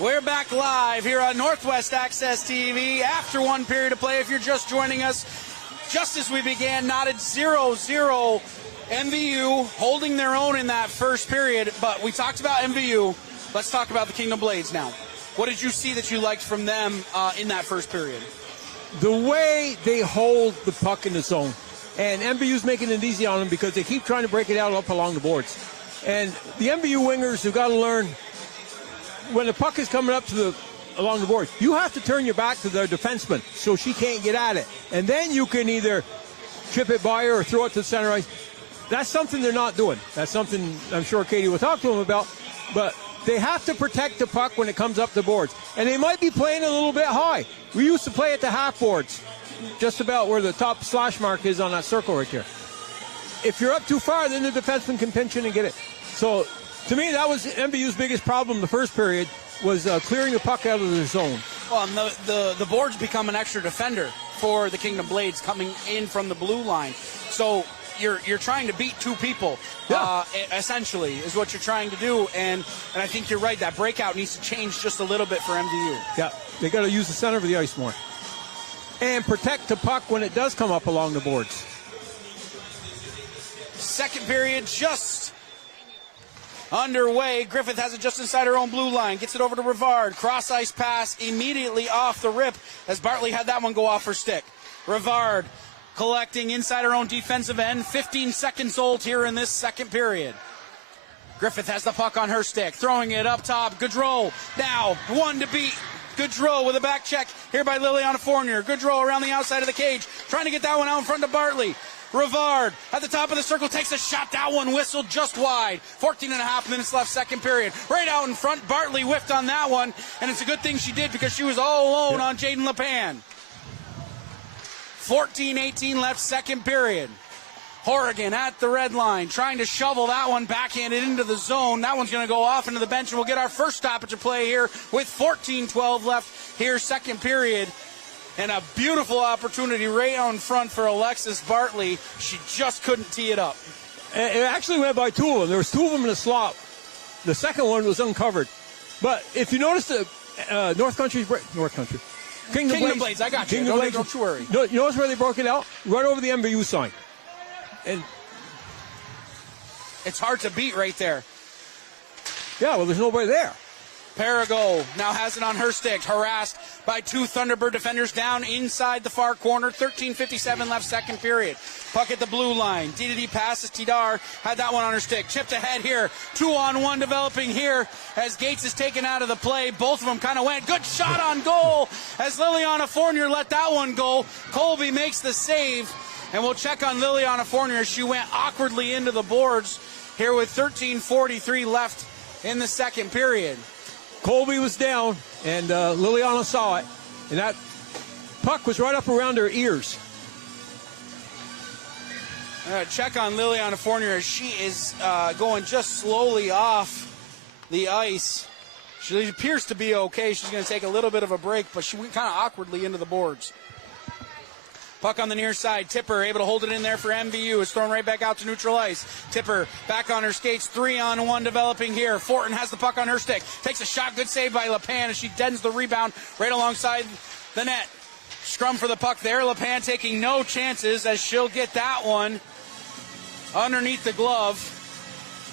We're back live here on Northwest Access TV after one period of play. If you're just joining us, just as we began, knotted 0-0. MVU holding their own in that first period, but we talked about MVU. Let's talk about the Kingdom Blades now. What did you see that you liked from them in that first period? The way they hold the puck in the zone, and MVU's making it easy on them because they keep trying to break it out up along the boards. And the MVU wingers have got to learn, when the puck is coming up to along the board, you have to turn your back to their defenseman so she can't get at it. And then you can either chip it by her or throw it to the center ice. That's something they're not doing. That's something I'm sure Katie will talk to them about. But they have to protect the puck when it comes up the boards. And they might be playing a little bit high. We used to play at the half boards, just about where the top slash mark is on that circle right there. If you're up too far, then the defenseman can pinch in and get it. So, to me, that was MVU's biggest problem the first period, was clearing the puck out of the zone. Well, and the boards become an extra defender for the Kingdom Blades coming in from the blue line. So you're trying to beat two people, essentially, is what you're trying to do. And I think you're right. That breakout needs to change just a little bit for MVU. Yeah, they got to use the center of the ice more. And protect the puck when it does come up along the boards. Second period just underway. Griffith has it just inside her own blue line. Gets it over to Rivard. Cross ice pass immediately off the rip as Bartley had that one go off her stick. Rivard collecting inside her own defensive end. 15 seconds old here in this second period. Griffith has the puck on her stick. Throwing it up top. Gaudreau now one to beat. Gaudreau with a back check here by Liliana Fournier. Gaudreau around the outside of the cage. Trying to get that one out in front of Bartley. Rivard at the top of the circle takes a shot. That one whistled just wide. 14 and a half minutes left, second period. Right out in front. Bartley whiffed on that one. And it's a good thing she did because she was all alone on Jaden LePan. 14-18 left, second period. Horrigan at the red line, trying to shovel that one backhanded into the zone. That one's going to go off into the bench, and we'll get our first stoppage of play here with 14-12 left here, second period. And a beautiful opportunity right out in front for Alexis Bartley. She just couldn't tee it up. It actually went by two of them. There was two of them in the slot. The second one was uncovered. But if you notice the Kingdom Blades, I got you. Kingdom Blades, don't you worry. You notice where they broke it out? Right over the MVU sign. And it's hard to beat right there. Yeah, well, there's nobody there. Perigo now has it on her stick, harassed by two Thunderbird defenders down inside the far corner. 13:57 left, second period. Puck at the blue line. DDD passes. Tidar had that one on her stick. Chipped ahead here. 2-on-1 developing here as Gates is taken out of the play. Both of them kind of went. Good shot on goal as Liliana Fournier let that one go. Colby makes the save. And we'll check on Liliana Fournier. She went awkwardly into the boards here with 13:43 left in the second period. Colby was down, and Liliana saw it, and that puck was right up around her ears. Check on Liliana Fournier as she is going just slowly off the ice. She appears to be okay. She's going to take a little bit of a break, but she went kind of awkwardly into the boards. Puck on the near side. Tipper able to hold it in there for MVU. It's thrown right back out to neutral ice. Tipper back on her skates. 3-on-1 developing here. Fortin has the puck on her stick. Takes a shot. Good save by LePan as she deadens the rebound right alongside the net. Scrum for the puck there. LePan taking no chances as she'll get that one underneath the glove.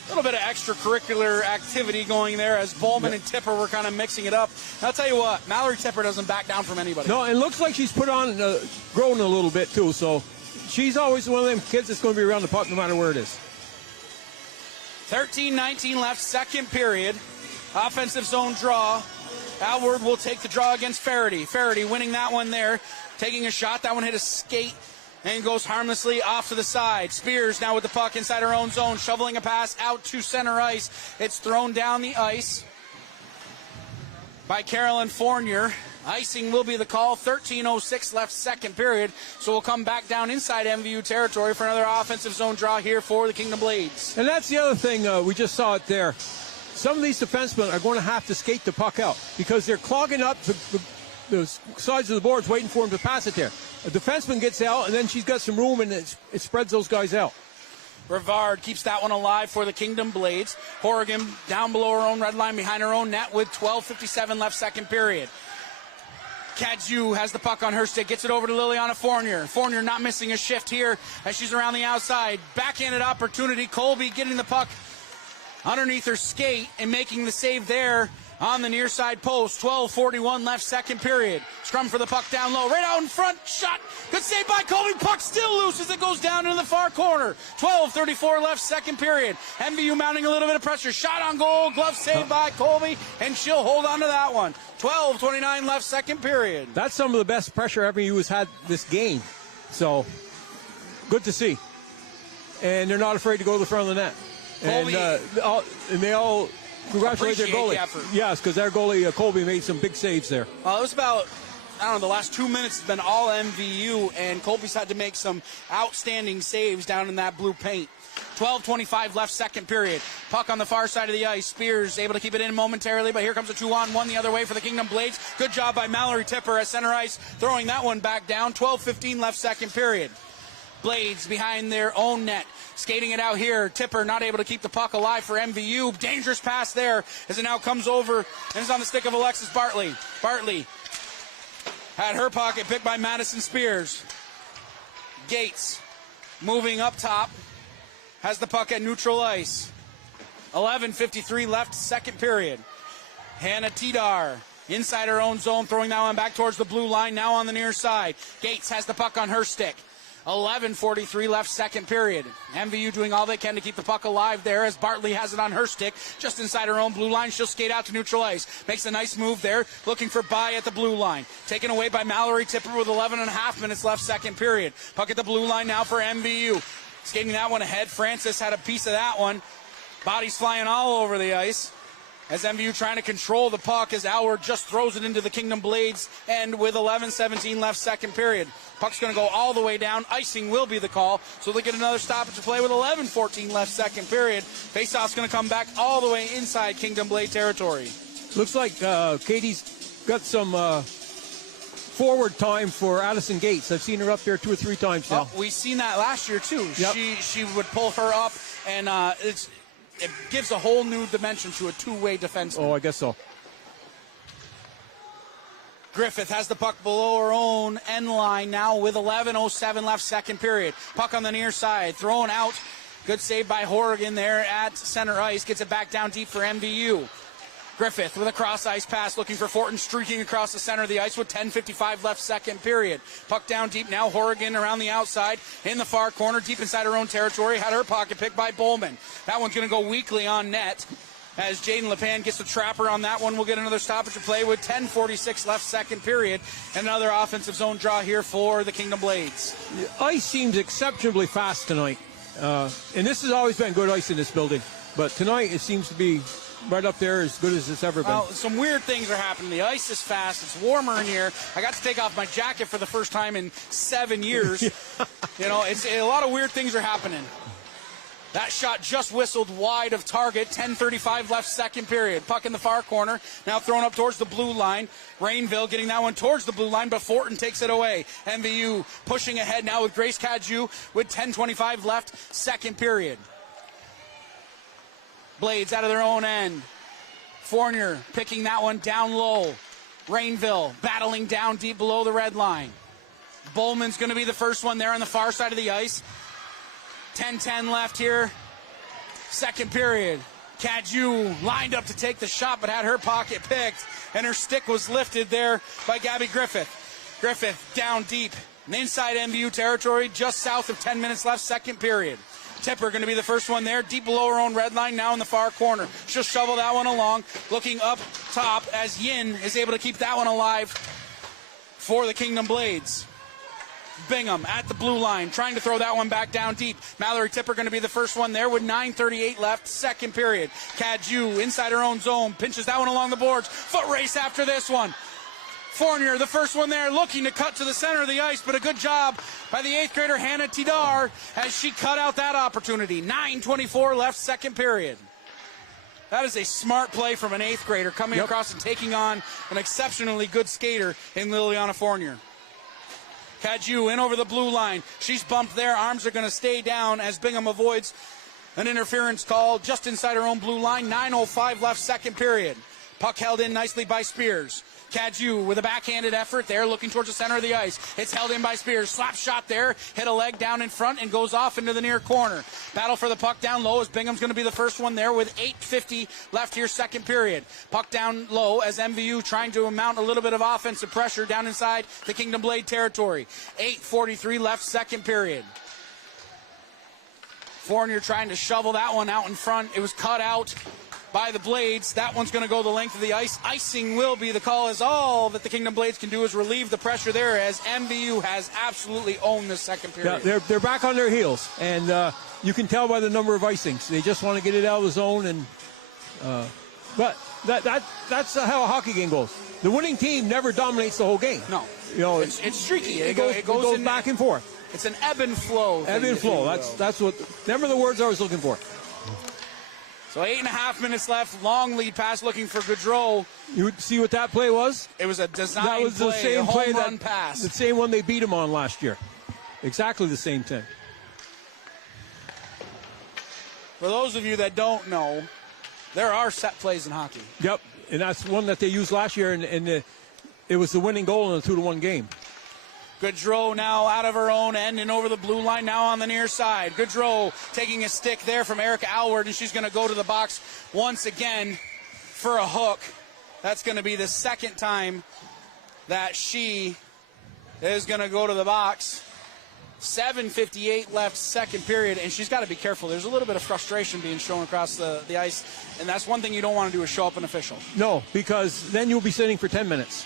A little bit of extracurricular activity going there as Bowman and Tipper were kind of mixing it up. And I'll tell you what, Mallory Tipper doesn't back down from anybody. No, it looks like she's put on, grown a little bit too, so she's always one of them kids that's going to be around the puck no matter where it is. 13-19 left, second period. Offensive zone draw. Alward will take the draw against Faraday. Faraday winning that one there, taking a shot. That one hit a skate and goes harmlessly off to the side. Spears now with the puck inside her own zone, shoveling a pass out to center ice. It's thrown down the ice by Carolyn Fournier. Icing will be the call. 13:06 left, second period. So we'll come back down inside MVU territory for another offensive zone draw here for the Kingdom Blades. And that's the other thing, we just saw it there. Some of these defensemen are going to have to skate the puck out because they're clogging up the sides of the boards waiting for him to pass it there. A defenseman gets out, and then she's got some room, and it spreads those guys out. Rivard keeps that one alive for the Kingdom Blades. Horrigan down below her own red line behind her own net with 12:57 left second period. Cadieux has the puck on her stick, gets it over to Liliana Fournier. Fournier not missing a shift here as she's around the outside. Backhanded opportunity. Colby getting the puck underneath her skate and making the save there on the near side post. 12:41 left second period. Scrum for the puck down low. Right out in front. Shot. Good save by Colby. Puck still loose as it goes down into the far corner. 12:34 left second period. MVU mounting a little bit of pressure. Shot on goal. Glove save by Colby. And she'll hold on to that one. 12:29 left second period. That's some of the best pressure MVU has had this game. So, good to see. And they're not afraid to go to the front of the net. Colby, And they all congratulate their appreciate goalie. the effort. Yes, because their goalie, Colby, made some big saves there. Well, it was about, I don't know, the last 2 minutes has been all MVU, and Colby's had to make some outstanding saves down in that blue paint. 12:25 left second period. Puck on the far side of the ice. Spears able to keep it in momentarily, but here comes a 2-on-1 the other way for the Kingdom Blades. Good job by Mallory Tipper at center ice, throwing that one back down. 12:15 left second period. Blades behind their own net. Skating it out here. Tipper not able to keep the puck alive for MVU. Dangerous pass there as it now comes over and is on the stick of Alexis Bartley. Bartley had her pocket picked by Madison Spears. Gates moving up top. Has the puck at neutral ice. 11:53 left second period. Hannah Tidar inside her own zone, throwing that one back towards the blue line, now on the near side. Gates has the puck on her stick. 11:43 left second period. MVU doing all they can to keep the puck alive there as Bartley has it on her stick just inside her own blue line. She'll skate out to neutral ice. Makes a nice move there, looking for Bye at the blue line. Taken away by Mallory Tipper with 11.5 minutes left second period. Puck at the blue line now for MVU. Skating that one ahead. Francis had a piece of that one. Bodies flying all over the ice as MVU trying to control the puck as Alward just throws it into the Kingdom Blades and with 11:17 left second period. Puck's going to go all the way down. Icing will be the call, so they get another stoppage to play with 11:14 left second period. Faceoff's going to come back all the way inside Kingdom Blade territory. Looks like Katie's got some forward time for Addison Gates. I've seen her up there 2 or 3 times now. Well, we've seen that last year, too. Yep. She would pull her up, and it gives a whole new dimension to a two-way defenseman. Oh, I guess so. Griffith has the puck below her own end line now with 11:07 left second period. Puck on the near side, thrown out. Good save by Horrigan there at center ice. Gets it back down deep for MVU. Griffith with a cross ice pass looking for Fortin, streaking across the center of the ice with 10:55 left second period. Puck down deep now. Horrigan around the outside in the far corner, deep inside her own territory. Had her pocket picked by Bowman. That one's going to go weakly on net. As Jaden LePan gets the trapper on that one, we'll get another stoppage to play with 10:46 left second period. Another offensive zone draw here for the Kingdom Blades. The ice seems exceptionally fast tonight. And this has always been good ice in this building. But tonight it seems to be right up there as good as it's ever been. Well, some weird things are happening. The ice is fast. It's warmer in here. I got to take off my jacket for the first time in 7 years. You know, a lot of weird things are happening. That shot just whistled wide of target. 10:35 left second period. Puck in the far corner. Now thrown up towards the blue line. Rainville getting that one towards the blue line, but Fortin takes it away. MVU pushing ahead now with Grace Cadieux with 10:25 left second period. Blades out of their own end. Fournier picking that one down low. Rainville battling down deep below the red line. Bowman's going to be the first one there on the far side of the ice. 10:10 left here. Second period. Cadieux lined up to take the shot, but had her pocket picked, and her stick was lifted there by Gabby Griffith. Griffith down deep inside MVU territory, just south of 10 minutes left second period. Tipper going to be the first one there, deep below her own red line, now in the far corner. She'll shovel that one along, looking up top as Yin is able to keep that one alive for the Kingdom Blades. Bingham at the blue line, trying to throw that one back down deep. Mallory Tipper going to be the first one there with 9:38 left, second period. Cadieux inside her own zone, pinches that one along the boards. Foot race after this one. Fournier, the first one there, looking to cut to the center of the ice, but a good job by the 8th grader Hannah Tidar as she cut out that opportunity. 9:24 left, second period. That is a smart play from an 8th grader coming across and taking on an exceptionally good skater in Liliana Fournier. Kaju in over the blue line. She's bumped there. Arms are going to stay down as Bingham avoids an interference call just inside her own blue line. 9:05 left, second period. Puck held in nicely by Spears. Kaju with a backhanded effort there, looking towards the center of the ice. It's held in by Spears. Slap shot there, hit a leg down in front and goes off into the near corner. Battle for the puck down low as Bingham's going to be the first one there with 8:50 left here, second period. Puck down low as MVU trying to mount a little bit of offensive pressure down inside the Kingdom Blade territory. 8:43 left, second period. Fournier trying to shovel that one out in front. It was cut out by the Blades. That one's going to go the length of the ice. Icing will be the call, as all that the Kingdom Blades can do is relieve the pressure there, as MVU has absolutely owned this second period. Yeah, they're back on their heels, and you can tell by the number of icings. They just want to get it out of the zone, and but that's how a hockey game goes. The winning team never dominates the whole game. No, it's streaky. It goes back and forth. It's an ebb and flow. Ebb and flow. That's what. Remember the words I was looking for. So 8.5 minutes left. Long lead pass looking for Gaudreau. You see what that play was? It was a design play. That was the same home run pass. The same one they beat him on last year. Exactly the same thing. For those of you that don't know, there are set plays in hockey. Yep, and that's one that they used last year, and it was the winning goal in a 2-1 game. Gaudreau now out of her own end and over the blue line, now on the near side. Gaudreau taking a stick there from Erica Alward, and she's going to go to the box once again for a hook. That's going to be the second time that she is going to go to the box. 7:58 left, second period, and she's got to be careful. There's a little bit of frustration being shown across the ice, and that's one thing you don't want to do is show up an official. No, because then you'll be sitting for 10 minutes.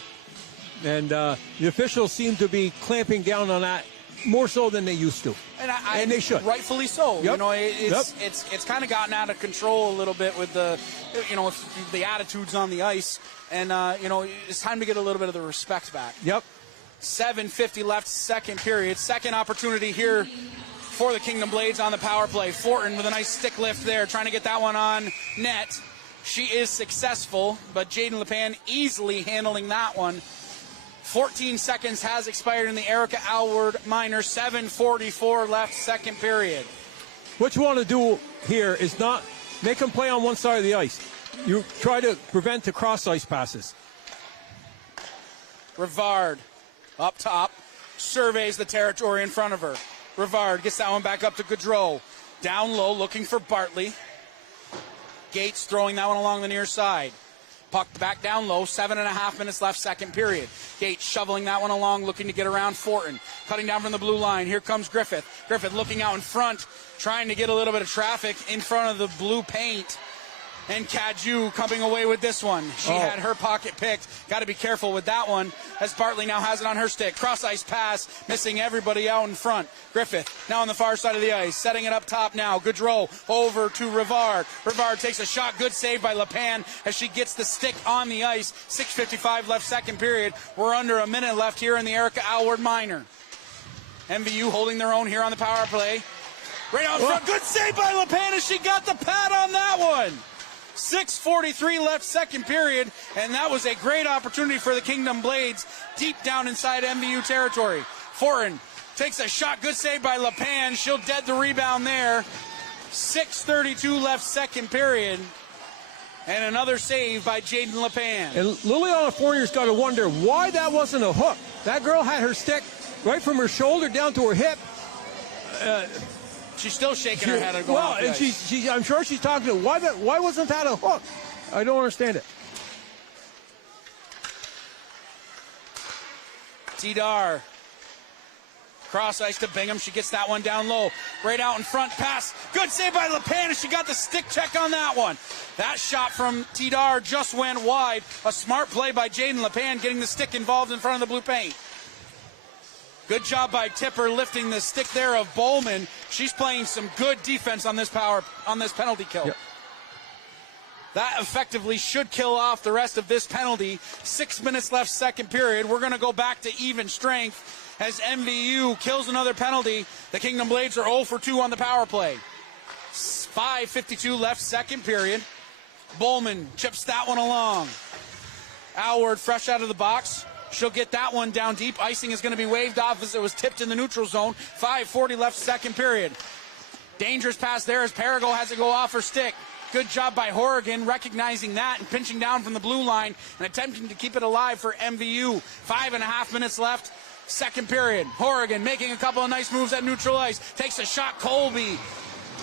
And the officials seem to be clamping down on that more so than they used to, and they should, rightfully so. Yep. You know, it's kind of gotten out of control a little bit with the attitudes on the ice, and it's time to get a little bit of the respect back. Yep. 7:50 left, second period. Second opportunity here for the Kingdom Blades on the power play. Fortin with a nice stick lift there, trying to get that one on net. She is successful, but Jaden LePan easily handling that one. 14 seconds has expired in the Erica Alward minor. 7:44 left, second period. What you want to do here is not make them play on one side of the ice. You try to prevent the cross ice passes. Rivard up top surveys the territory in front of her. Rivard gets that one back up to Gaudreau. Down low looking for Bartley. Gates throwing that one along the near side. Puck back down low, 7.5 minutes left, second period. Gates shoveling that one along, looking to get around Fortin. Cutting down from the blue line. Here comes Griffith. Griffith looking out in front, trying to get a little bit of traffic in front of the blue paint. And Kaju coming away with this one. She had her pocket picked. Got to be careful with that one, as Bartley now has it on her stick. Cross-ice pass, missing everybody out in front. Griffith now on the far side of the ice, setting it up top now. Gaudreau over to Rivard. Rivard takes a shot. Good save by LePan as she gets the stick on the ice. 6:55 left, second period. We're under a minute left here in the Erica Alward minor. MVU holding their own here on the power play. Right out front. Good save by LePan as she got the pad on that one. 6:43 left, second period, and that was a great opportunity for the Kingdom Blades deep down inside MVU territory. Fortin takes a shot. Good save by LePan. She'll dead the rebound there. 6:32 left, second period, and another save by Jaden LePan. And Liliana Fournier's got to wonder why that wasn't a hook. That girl had her stick right from her shoulder down to her hip. She's still shaking her head and going off the ice. I'm sure she's talking to why wasn't that a hook? I don't understand it. Tidar. Cross ice to Bingham. She gets that one down low. Right out in front. Pass. Good save by LePan, and she got the stick check on that one. That shot from Tidar just went wide. A smart play by Jaden LePan, getting the stick involved in front of the blue paint. Good job by Tipper lifting the stick there of Bowman. She's playing some good defense on this penalty kill. Yep. That effectively should kill off the rest of this penalty. 6 minutes left, second period. We're going to go back to even strength as MVU kills another penalty. The Kingdom Blades are 0 for 2 on the power play. 5:52 left, second period. Bowman chips that one along. Alward fresh out of the box. She'll get that one down deep. Icing is going to be waved off as it was tipped in the neutral zone. 5:40 left, second period. Dangerous pass there as Perigo has to go off her stick. Good job by Horrigan recognizing that and pinching down from the blue line and attempting to keep it alive for MVU. 5.5 minutes left, second period. Horrigan making a couple of nice moves at neutral ice. Takes a shot, Colby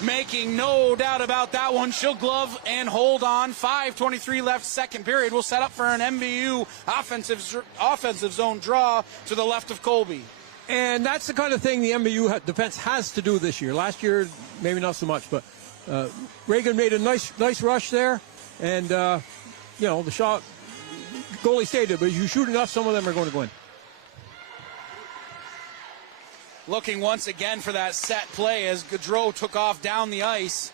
making no doubt about that one. She'll glove and hold on. 5:23 left, second period. We'll set up for an MVU offensive zone draw to the left of Colby. And that's the kind of thing the MVU defense has to do this year. Last year, maybe not so much, but Reagan made a nice rush there. And, you know, the shot, goalie stated, but if you shoot enough, some of them are going to go in. Looking once again for that set play as Gaudreau took off down the ice.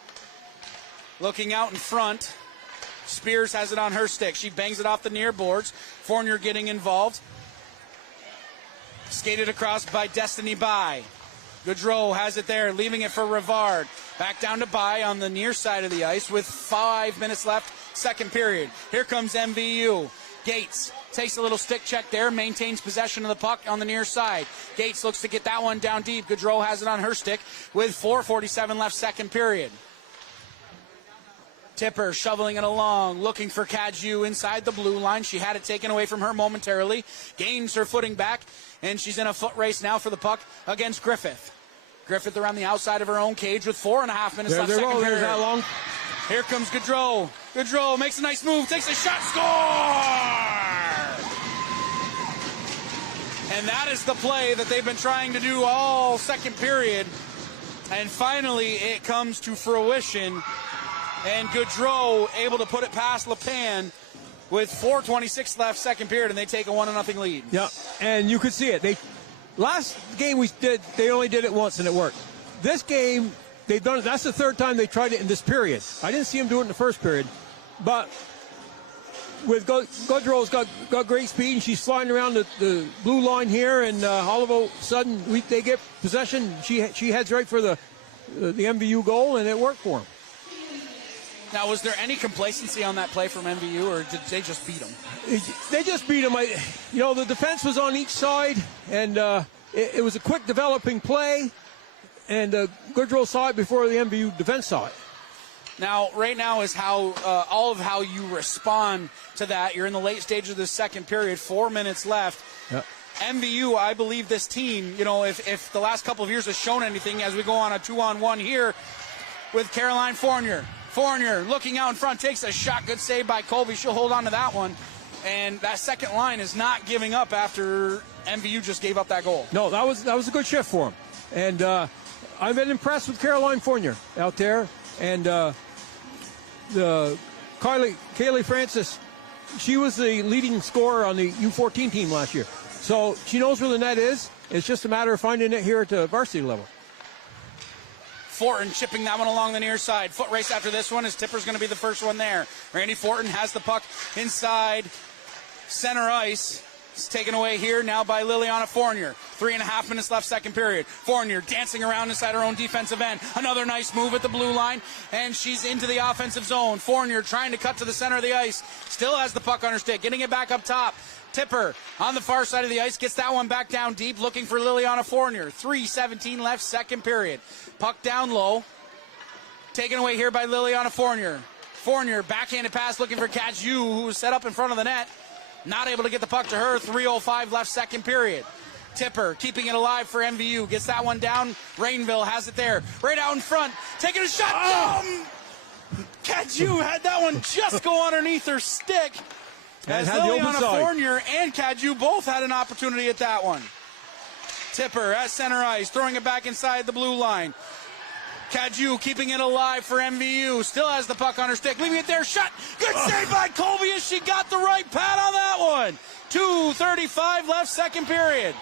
Looking out in front. Spears has it on her stick. She bangs it off the near boards. Fournier getting involved. Skated across by Destiny Bai. Gaudreau has it there, leaving it for Rivard. Back down to Bai on the near side of the ice with 5 minutes left, second period. Here comes MVU. Gates takes a little stick check there, maintains possession of the puck on the near side. Gates looks to get that one down deep. Gaudreau has it on her stick with 4:47 left, second period. Tipper shoveling it along, looking for Kadju inside the blue line. She had it taken away from her momentarily. Gains her footing back, and she's in a foot race now for the puck against Griffith. Griffith around the outside of her own cage with 4.5 minutes left, second period. That long. Here comes Gaudreau. Gaudreau makes a nice move, takes a shot, score! And that is the play that they've been trying to do all second period. And finally, it comes to fruition. And Gaudreau able to put it past LePan with 4:26 left, second period, and they take a 1-0 lead. Yeah, and you could see it. Last game they only did it once, and it worked. This game, they've done it. That's the third time they tried it in this period. I didn't see them do it in the first period, but with Gaudreau's got great speed, and she's flying around the blue line here, and all of a sudden they get possession. She heads right for the MVU goal, and it worked for them. Now, was there any complacency on that play from MVU, or did they just beat them? They just beat them. You know, the defense was on each side, and it was a quick developing play, and Gaudreau saw it before the MVU defense saw it. Now, right now is how all of how you respond to that. You're in the late stage of the second period, 4 minutes left. Yep. MVU, I believe this team, you know, if the last couple of years has shown anything, as we go on a 2-on-1 here with Caroline Fournier. Fournier looking out in front, takes a shot. Good save by Colby. She'll hold on to that one. And that second line is not giving up after MVU just gave up that goal. No, that was a good shift for him. And I've been impressed with Caroline Fournier out there. And Kaylee Francis, she was the leading scorer on the U14 team last year. So she knows where the net is. It's just a matter of finding it here at the varsity level. Fortin chipping that one along the near side. Foot race after this one as Tipper's going to be the first one there. Randy Fortin has the puck inside center ice. It's taken away here now by Liliana Fournier. 3.5 minutes left, second period. Fournier dancing around inside her own defensive end. Another nice move at the blue line, and she's into the offensive zone. Fournier trying to cut to the center of the ice. Still has the puck on her stick, getting it back up top. Tipper on the far side of the ice gets that one back down deep, looking for Liliana Fournier. 3:17 left, second period. Puck down low. Taken away here by Liliana Fournier. Fournier, backhanded pass looking for Kadju, who was set up in front of the net. Not able to get the puck to her. 3:05 left, second period. Tipper keeping it alive for MVU. Gets that one down. Rainville has it there. Right out in front. Taking a shot. Oh! Kadju had that one just go underneath her stick. As Liliana Fournier and Kadju both had an opportunity at that one. Tipper at center ice, throwing it back inside the blue line. Kadju keeping it alive for MVU. Still has the puck on her stick, leaving it there. Shot. Good save by Colby as she got the right pad on that one. 2:35 left, second period.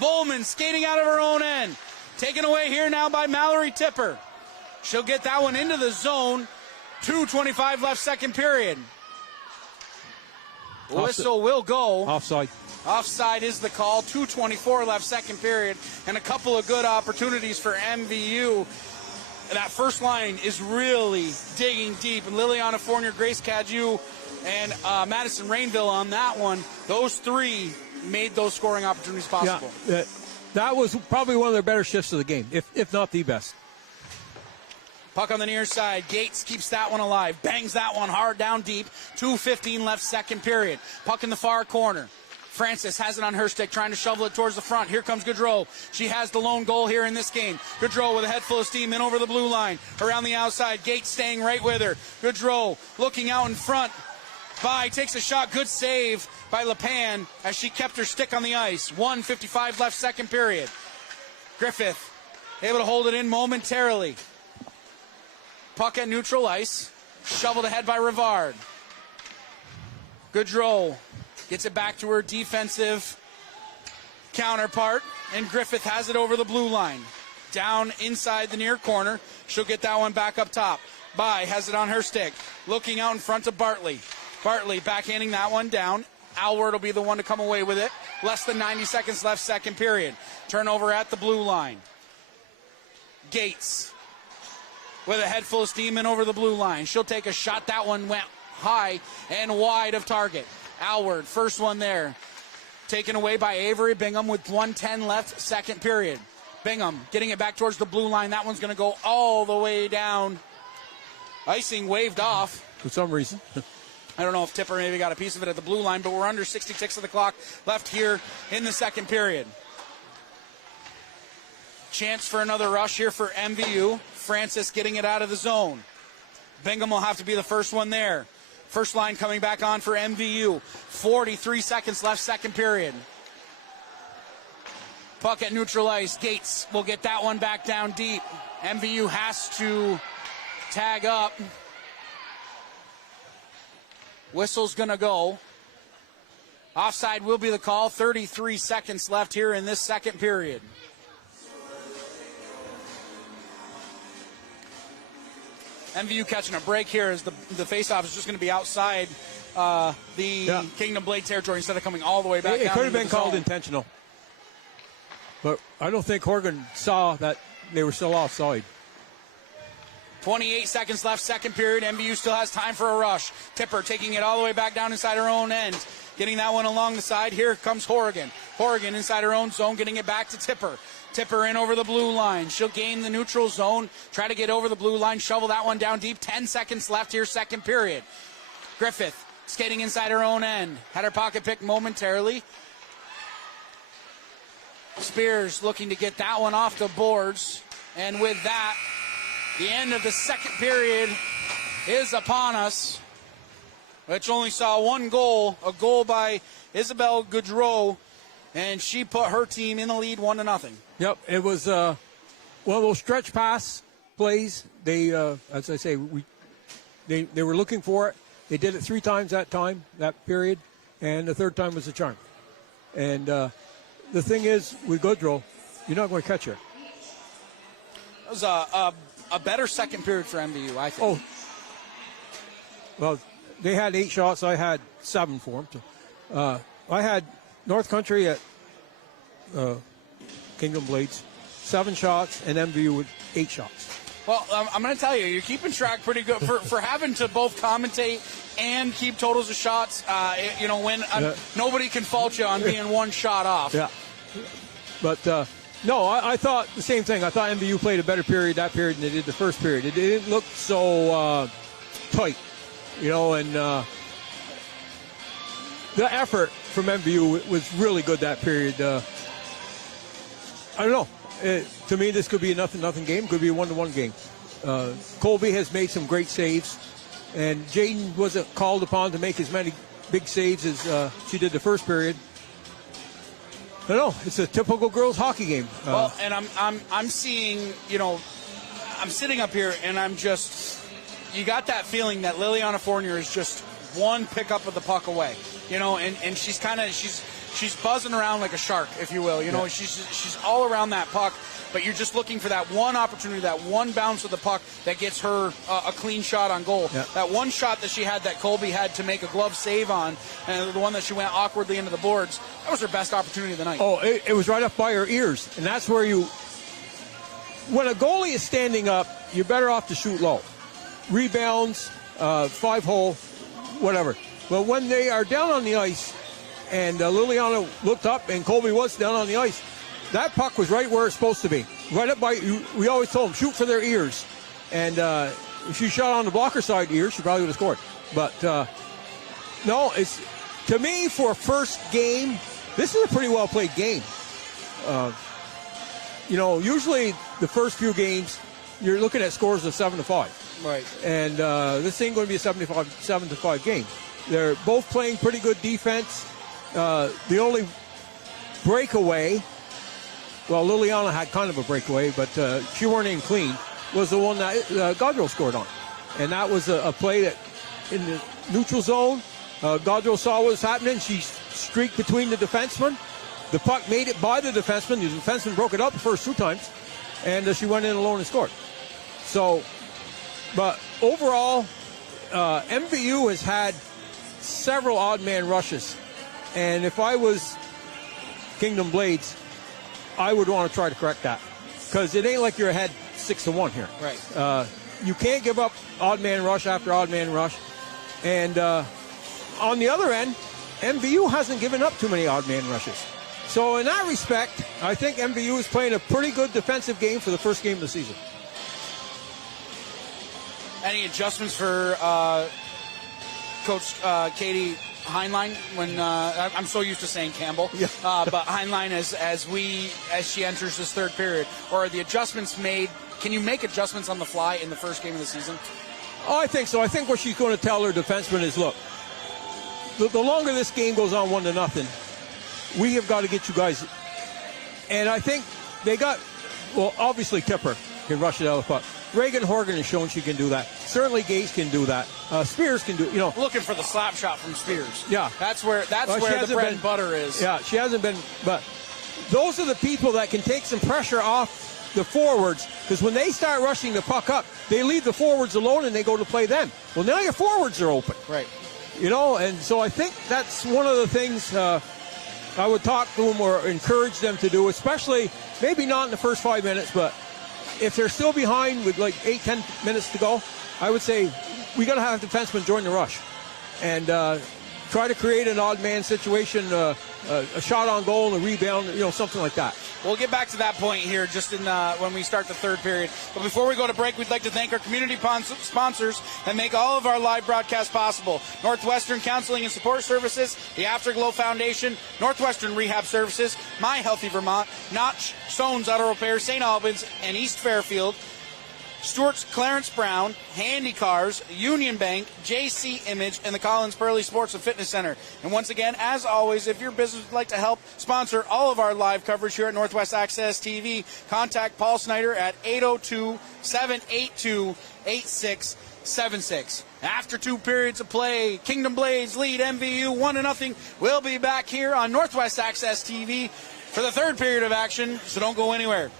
Bowman skating out of her own end. Taken away here now by Mallory Tipper. She'll get that one into the zone. 2:25 left, second period. Whistle will go. Offside. Offside is the call. 2:24 left, second period, and a couple of good opportunities for MVU. That first line is really digging deep, and Liliana Fournier, Grace Kadju, and Madison Rainville on that one. Those three made those scoring opportunities possible. Yeah, that was probably one of their better shifts of the game, if not the best. Puck on the near side. Gates keeps that one alive. Bangs that one hard down deep. 2:15 left, second period. Puck in the far corner. Francis has it on her stick, trying to shovel it towards the front. Here comes Gaudreau. She has the lone goal here in this game. Gaudreau with a head full of steam in over the blue line. Around the outside. Gates staying right with her. Gaudreau looking out in front. Takes a shot. Good save by LePan as she kept her stick on the ice. 1:55 left, second period. Griffith able to hold it in momentarily. Puck at neutral ice. Shoveled ahead by Rivard. Gaudreau gets it back to her defensive counterpart. And Griffith has it over the blue line. Down inside the near corner. She'll get that one back up top. Has it on her stick. Looking out in front of Bartley. Bartley backhanding that one down. Alward will be the one to come away with it. Less than 90 seconds left, second period. Turnover at the blue line. Gates with a head full of steam in over the blue line. She'll take a shot. That one went high and wide of target. Alward, first one there. Taken away by Avery Bingham with 1:10 left, second period. Bingham getting it back towards the blue line. That one's going to go all the way down. Icing waved off. For some reason. I don't know if Tipper maybe got a piece of it at the blue line, but we're under 60 ticks of the clock left here in the second period. Chance for another rush here for MVU. Francis getting it out of the zone. Bingham will have to be the first one there. First line coming back on for MVU. 43 seconds left, second period. Puck at neutral ice. Gates will get that one back down deep. MVU has to tag up. Whistle's going to go. Offside will be the call. 33 seconds left here in this second period. MVU catching a break here as the faceoff is just going to be outside the Kingdom Blade territory instead of coming all the way back down. It could have been called zone. intentional. But I don't think Horgan saw that they were still offside. 28 seconds left, second period. MVU still has time for a rush. Tipper taking it all the way back down inside her own end. Getting that one along the side. Here comes Horgan. Horgan inside her own zone, getting it back to Tipper. Tipper in over the blue line. She'll gain the neutral zone. Try to get over the blue line. Shovel that one down deep. 10 seconds left here, second period. Griffith skating inside her own end. Had her pocket picked momentarily. Spears looking to get that one off the boards. And with that, the end of the second period is upon us, which only saw one goal, a goal by Isabel Gaudreau, and she put her team in the lead 1-0. Yep, it was one of those stretch pass plays. They, as I say, they were looking for it. They did it 3 times that period, and the third time was a charm. And the thing is, with Gaudreau, you're not going to catch her. It was a better second period for MVU, I think. Oh, well, they had 8 shots. I had 7 for them. So, I had North Country at Kingdom Blades, 7 shots, and MVU with 8 shots. Well, I'm going to tell you, you're keeping track pretty good for having to both commentate and keep totals of shots. When nobody can fault you on being 1 shot off. Yeah, but no, I thought the same thing. I thought MVU played a better period that period than they did the first period. It didn't look so tight, and the effort from MVU was really good that period. I don't know. To me, this could be a nothing game. Could be a 1-1 game. Colby has made some great saves, and Jaden wasn't called upon to make as many big saves as she did the first period. I don't know. It's a typical girls hockey game. Well, and I'm seeing, I'm sitting up here and I'm just, you got that feeling that Liliana Fournier is just one pickup of the puck away, and she's she's buzzing around like a shark, if you will. She's all around that puck, but you're just looking for that one opportunity, that one bounce of the puck that gets her a clean shot on goal. Yeah. That one shot that she had that Colby had to make a glove save on, and the one that she went awkwardly into the boards, that was her best opportunity of the night. Oh, it was right up by her ears, and that's where when a goalie is standing up, you're better off to shoot low. Rebounds, 5-hole, whatever. But when they are down on the ice, and Liliana looked up, and Colby was down on the ice. That puck was right where it's supposed to be. Right up by, we always told them, shoot for their ears. And if she shot on the blocker side ears, she probably would have scored. But, no, it's, to me, for a first game, this is a pretty well-played game. You know, usually the first few games, you're looking at scores of 7-5. Right. And this ain't going to be a 7-5 game. They're both playing pretty good defense. The only breakaway, well, Liliana had kind of a breakaway, but she weren't in clean, was the one that Gaudreau scored on. And that was a play that in the neutral zone, Gaudreau saw what was happening. She streaked between the defensemen. The puck made it by the defenseman. The defenseman broke it up the first 2 times, and she went in alone and scored. So, but overall, MVU has had several odd man rushes. And if I was Kingdom Blades, I would want to try to correct that, because it ain't like you're ahead 6-1 here. Right. You can't give up odd man rush after odd man rush. And on the other end, MVU hasn't given up too many odd man rushes. So in that respect, I think MVU is playing a pretty good defensive game for the first game of the season. Any adjustments for Coach Katie Heinlein? When I'm so used to saying Campbell, yeah. But Heinlein as she enters this third period, or are the adjustments made? Can you make adjustments on the fly in the first game of the season? Oh, I think so. I think what she's going to tell her defensemen is, look, the longer this game goes on 1-0, we have got to get you guys. And I think they got, well, obviously Tipper can rush it out of the puck. Reagan Horgan has shown she can do that. Certainly Gates can do that. Spears can do, you know. Looking for the slap shot from Spears. Yeah. That's where the bread and butter is. Yeah, she hasn't been, but those are the people that can take some pressure off the forwards, because when they start rushing the puck up, they leave the forwards alone and they go to play them. Well, now your forwards are open. Right. You know, and so I think that's one of the things I would talk to them or encourage them to do, especially maybe not in the first 5 minutes, but if they're still behind with like 8-10 minutes to go, I would say we got to have defensemen join the rush and try to create an odd man situation, a shot on goal and a rebound, you know, something like that. We'll get back to that point here just in when we start the third period. But before we go to break, we'd like to thank our community sponsors that make all of our live broadcasts possible. Northwestern Counseling and Support Services, the Afterglow Foundation, Northwestern Rehab Services, My Healthy Vermont, Notch, Stones Auto Repair, St. Albans, and East Fairfield, Stewart's Clarence Brown, Handy Cars, Union Bank, JC Image, and the Collins Pearly Sports and Fitness Center. And once again, as always, if your business would like to help sponsor all of our live coverage here at Northwest Access TV, contact Paul Snyder at 802-782-8676. After 2 periods of play, Kingdom Blades lead MVU 1-0. We'll be back here on Northwest Access TV for the third period of action, so don't go anywhere.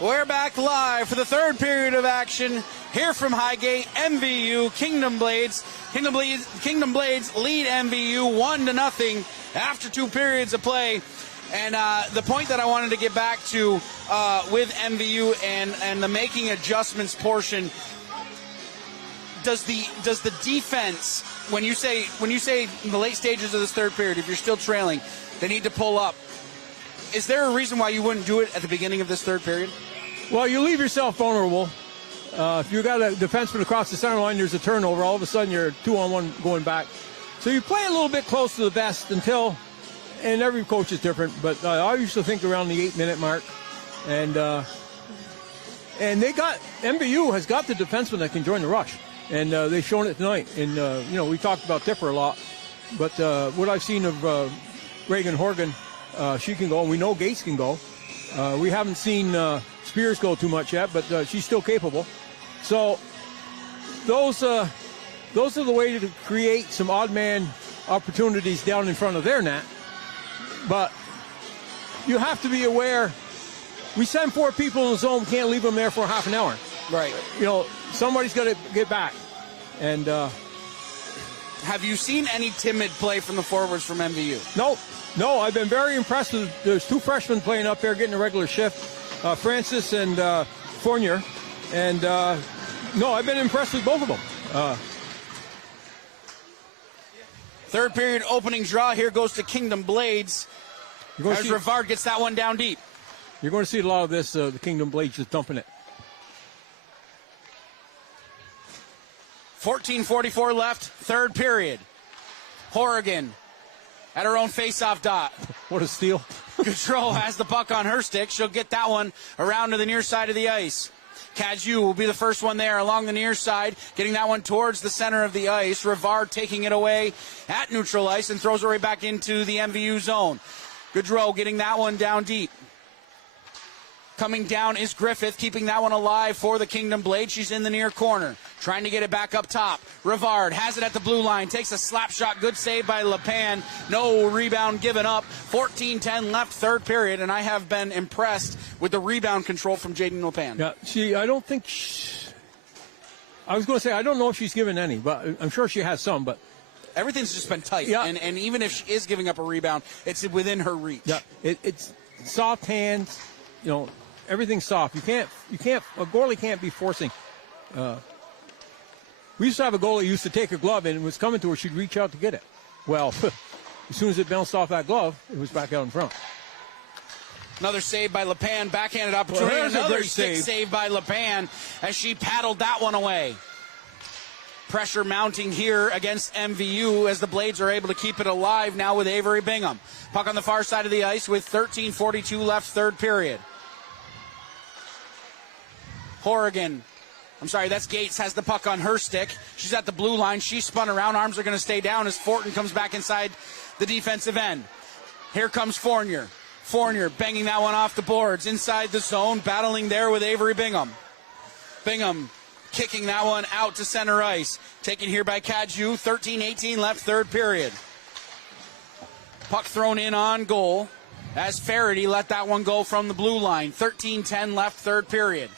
We're back live for the third period of action here from Highgate. MVU Kingdom Blades. Kingdom Blades lead MVU 1-0 after 2 periods of play. And the point that I wanted to get back to with MVU and the making adjustments portion, does the defense, when you say in the late stages of this third period, if you're still trailing, they need to pull up, is there a reason why you wouldn't do it at the beginning of this third period? Well, you leave yourself vulnerable. If you got a defenseman across the center line, there's a turnover. All of a sudden, you're 2-on-1 going back. So you play a little bit close to the vest until, and every coach is different, but I used to think around the 8-minute mark. And they got, MVU has got the defenseman that can join the rush. And they've shown it tonight. And, we talked about Tipper a lot. But what I've seen of Reagan Horgan, she can go. And we know Gates can go. We haven't seen Spears go too much yet, but she's still capable. So those are the way to create some odd man opportunities down in front of their net. But you have to be aware. We send 4 people in the zone. We can't leave them there for half an hour. Right. Somebody's got to get back. And have you seen any timid play from the forwards from MVU? No, I've been very impressed with. There's 2 freshmen playing up there, getting a regular shift, Francis and Fournier. And no, I've been impressed with both of them. Third period opening draw here goes to Kingdom Blades. As Rivard gets that one down deep. You're going to see a lot of this, the Kingdom Blades just dumping it. 14:44 left, third period. Horrigan at her own face-off dot. What a steal. Gaudreau has the puck on her stick. She'll get that one around to the near side of the ice. Cadieux will be the first one there along the near side, getting that one towards the center of the ice. Rivard taking it away at neutral ice and throws it right back into the MVU zone. Gaudreau getting that one down deep. Coming down is Griffith, keeping that one alive for the Kingdom Blade. She's in the near corner, trying to get it back up top. Rivard has it at the blue line, takes a slap shot, good save by LePan. No rebound given up. 14-10 left, third period, and I have been impressed with the rebound control from Jaden LePan. Yeah, I don't think I was going to say, I don't know if she's given any, but I'm sure she has some, but everything's just been tight. Yeah. And even if she is giving up a rebound, it's within her reach. Yeah, it's soft hands, everything's soft. A goalie can't be forcing. We used to have a goalie who used to take a glove and it was coming to her, she'd reach out to get it. Well, as soon as it bounced off that glove, it was back out in front. Another save by LePan, backhanded opportunity. Well, another save by LePan as she paddled that one away. Pressure mounting here against MVU as the Blades are able to keep it alive now with Avery Bingham. Puck on the far side of the ice with 13:42 left, third period. That's Gates, has the puck on her stick. She's at the blue line. She spun around. Arms are going to stay down as Fortin comes back inside the defensive end. Here comes Fournier. Fournier banging that one off the boards. Inside the zone, battling there with Avery Bingham. Bingham kicking that one out to center ice. Taken here by Cadieux. 13-18 left, third period. Puck thrown in on goal as Faraday let that one go from the blue line. 13-10 left, third period.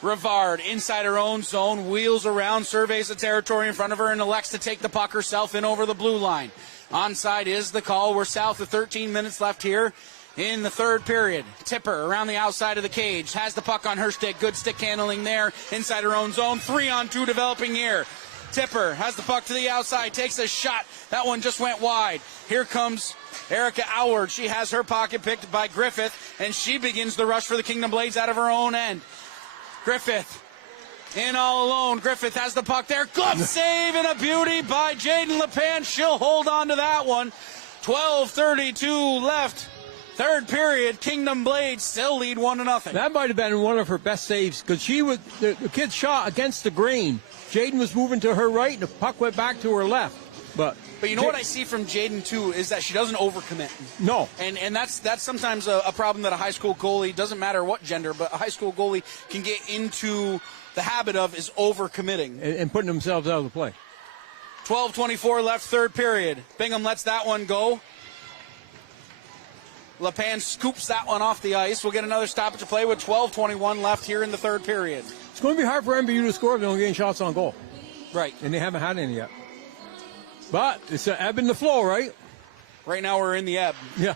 Rivard inside her own zone, wheels around, surveys the territory in front of her, and elects to take the puck herself in over the blue line. Onside is the call. We're south of 13 minutes left here in the third period. Tipper around the outside of the cage, has the puck on her stick. Good stick handling there inside her own zone. 3-on-2 developing here. Tipper has the puck to the outside, takes a shot. That one just went wide. Here comes Erica Howard. She has her pocket picked by Griffith, and she begins the rush for the Kingdom Blades out of her own end. Griffith in all alone. Griffith has the puck there. Glove save and a beauty by Jaden LePan. She'll hold on to that one. 12:32 left. Third period. Kingdom Blades still lead 1-0. That might have been one of her best saves because the kid shot against the grain. Jaden was moving to her right and the puck went back to her left. But you know what I see from Jaden, too, is that she doesn't overcommit. No. And that's sometimes a problem that a high school goalie, doesn't matter what gender, but a high school goalie can get into the habit of is overcommitting. And putting themselves out of the play. 12:24 left, third period. Bingham lets that one go. LePan scoops that one off the ice. We'll get another stoppage of play with 12:21 left here in the third period. It's going to be hard for MVU to score if they're only getting shots on goal. Right. And they haven't had any yet. But it's an ebb and the flow, right? Right now we're in the ebb. Yeah.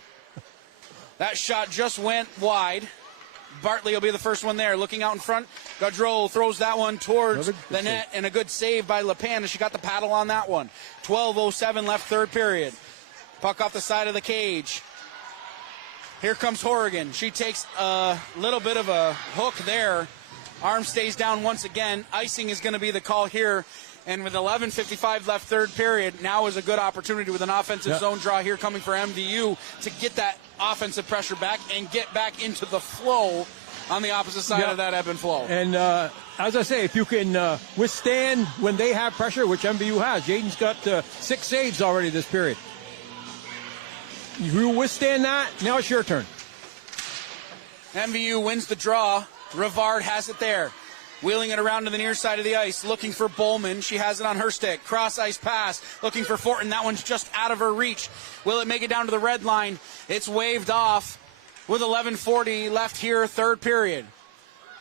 That shot just went wide. Bartley will be the first one there. Looking out in front, Gaudreau throws that one towards the net, and a good save by LePan, and she got the paddle on that one. 12:07 left third period. Puck off the side of the cage. Here comes Horrigan. She takes a little bit of a hook there. Arm stays down once again. Icing is going to be the call here. And with 11:55 left third period, now is a good opportunity with an offensive zone draw here coming for MVU to get that offensive pressure back and get back into the flow on the opposite side of that ebb and flow. And as I say, if you can withstand when they have pressure, which MVU has, Jaden's got 6 saves already this period. You withstand that, now it's your turn. MVU wins the draw. Rivard has it there. Wheeling it around to the near side of the ice, looking for Bowman. She has it on her stick. Cross-ice pass, looking for Fortin. That one's just out of her reach. Will it make it down to the red line? It's waved off with 11:40 left here, third period.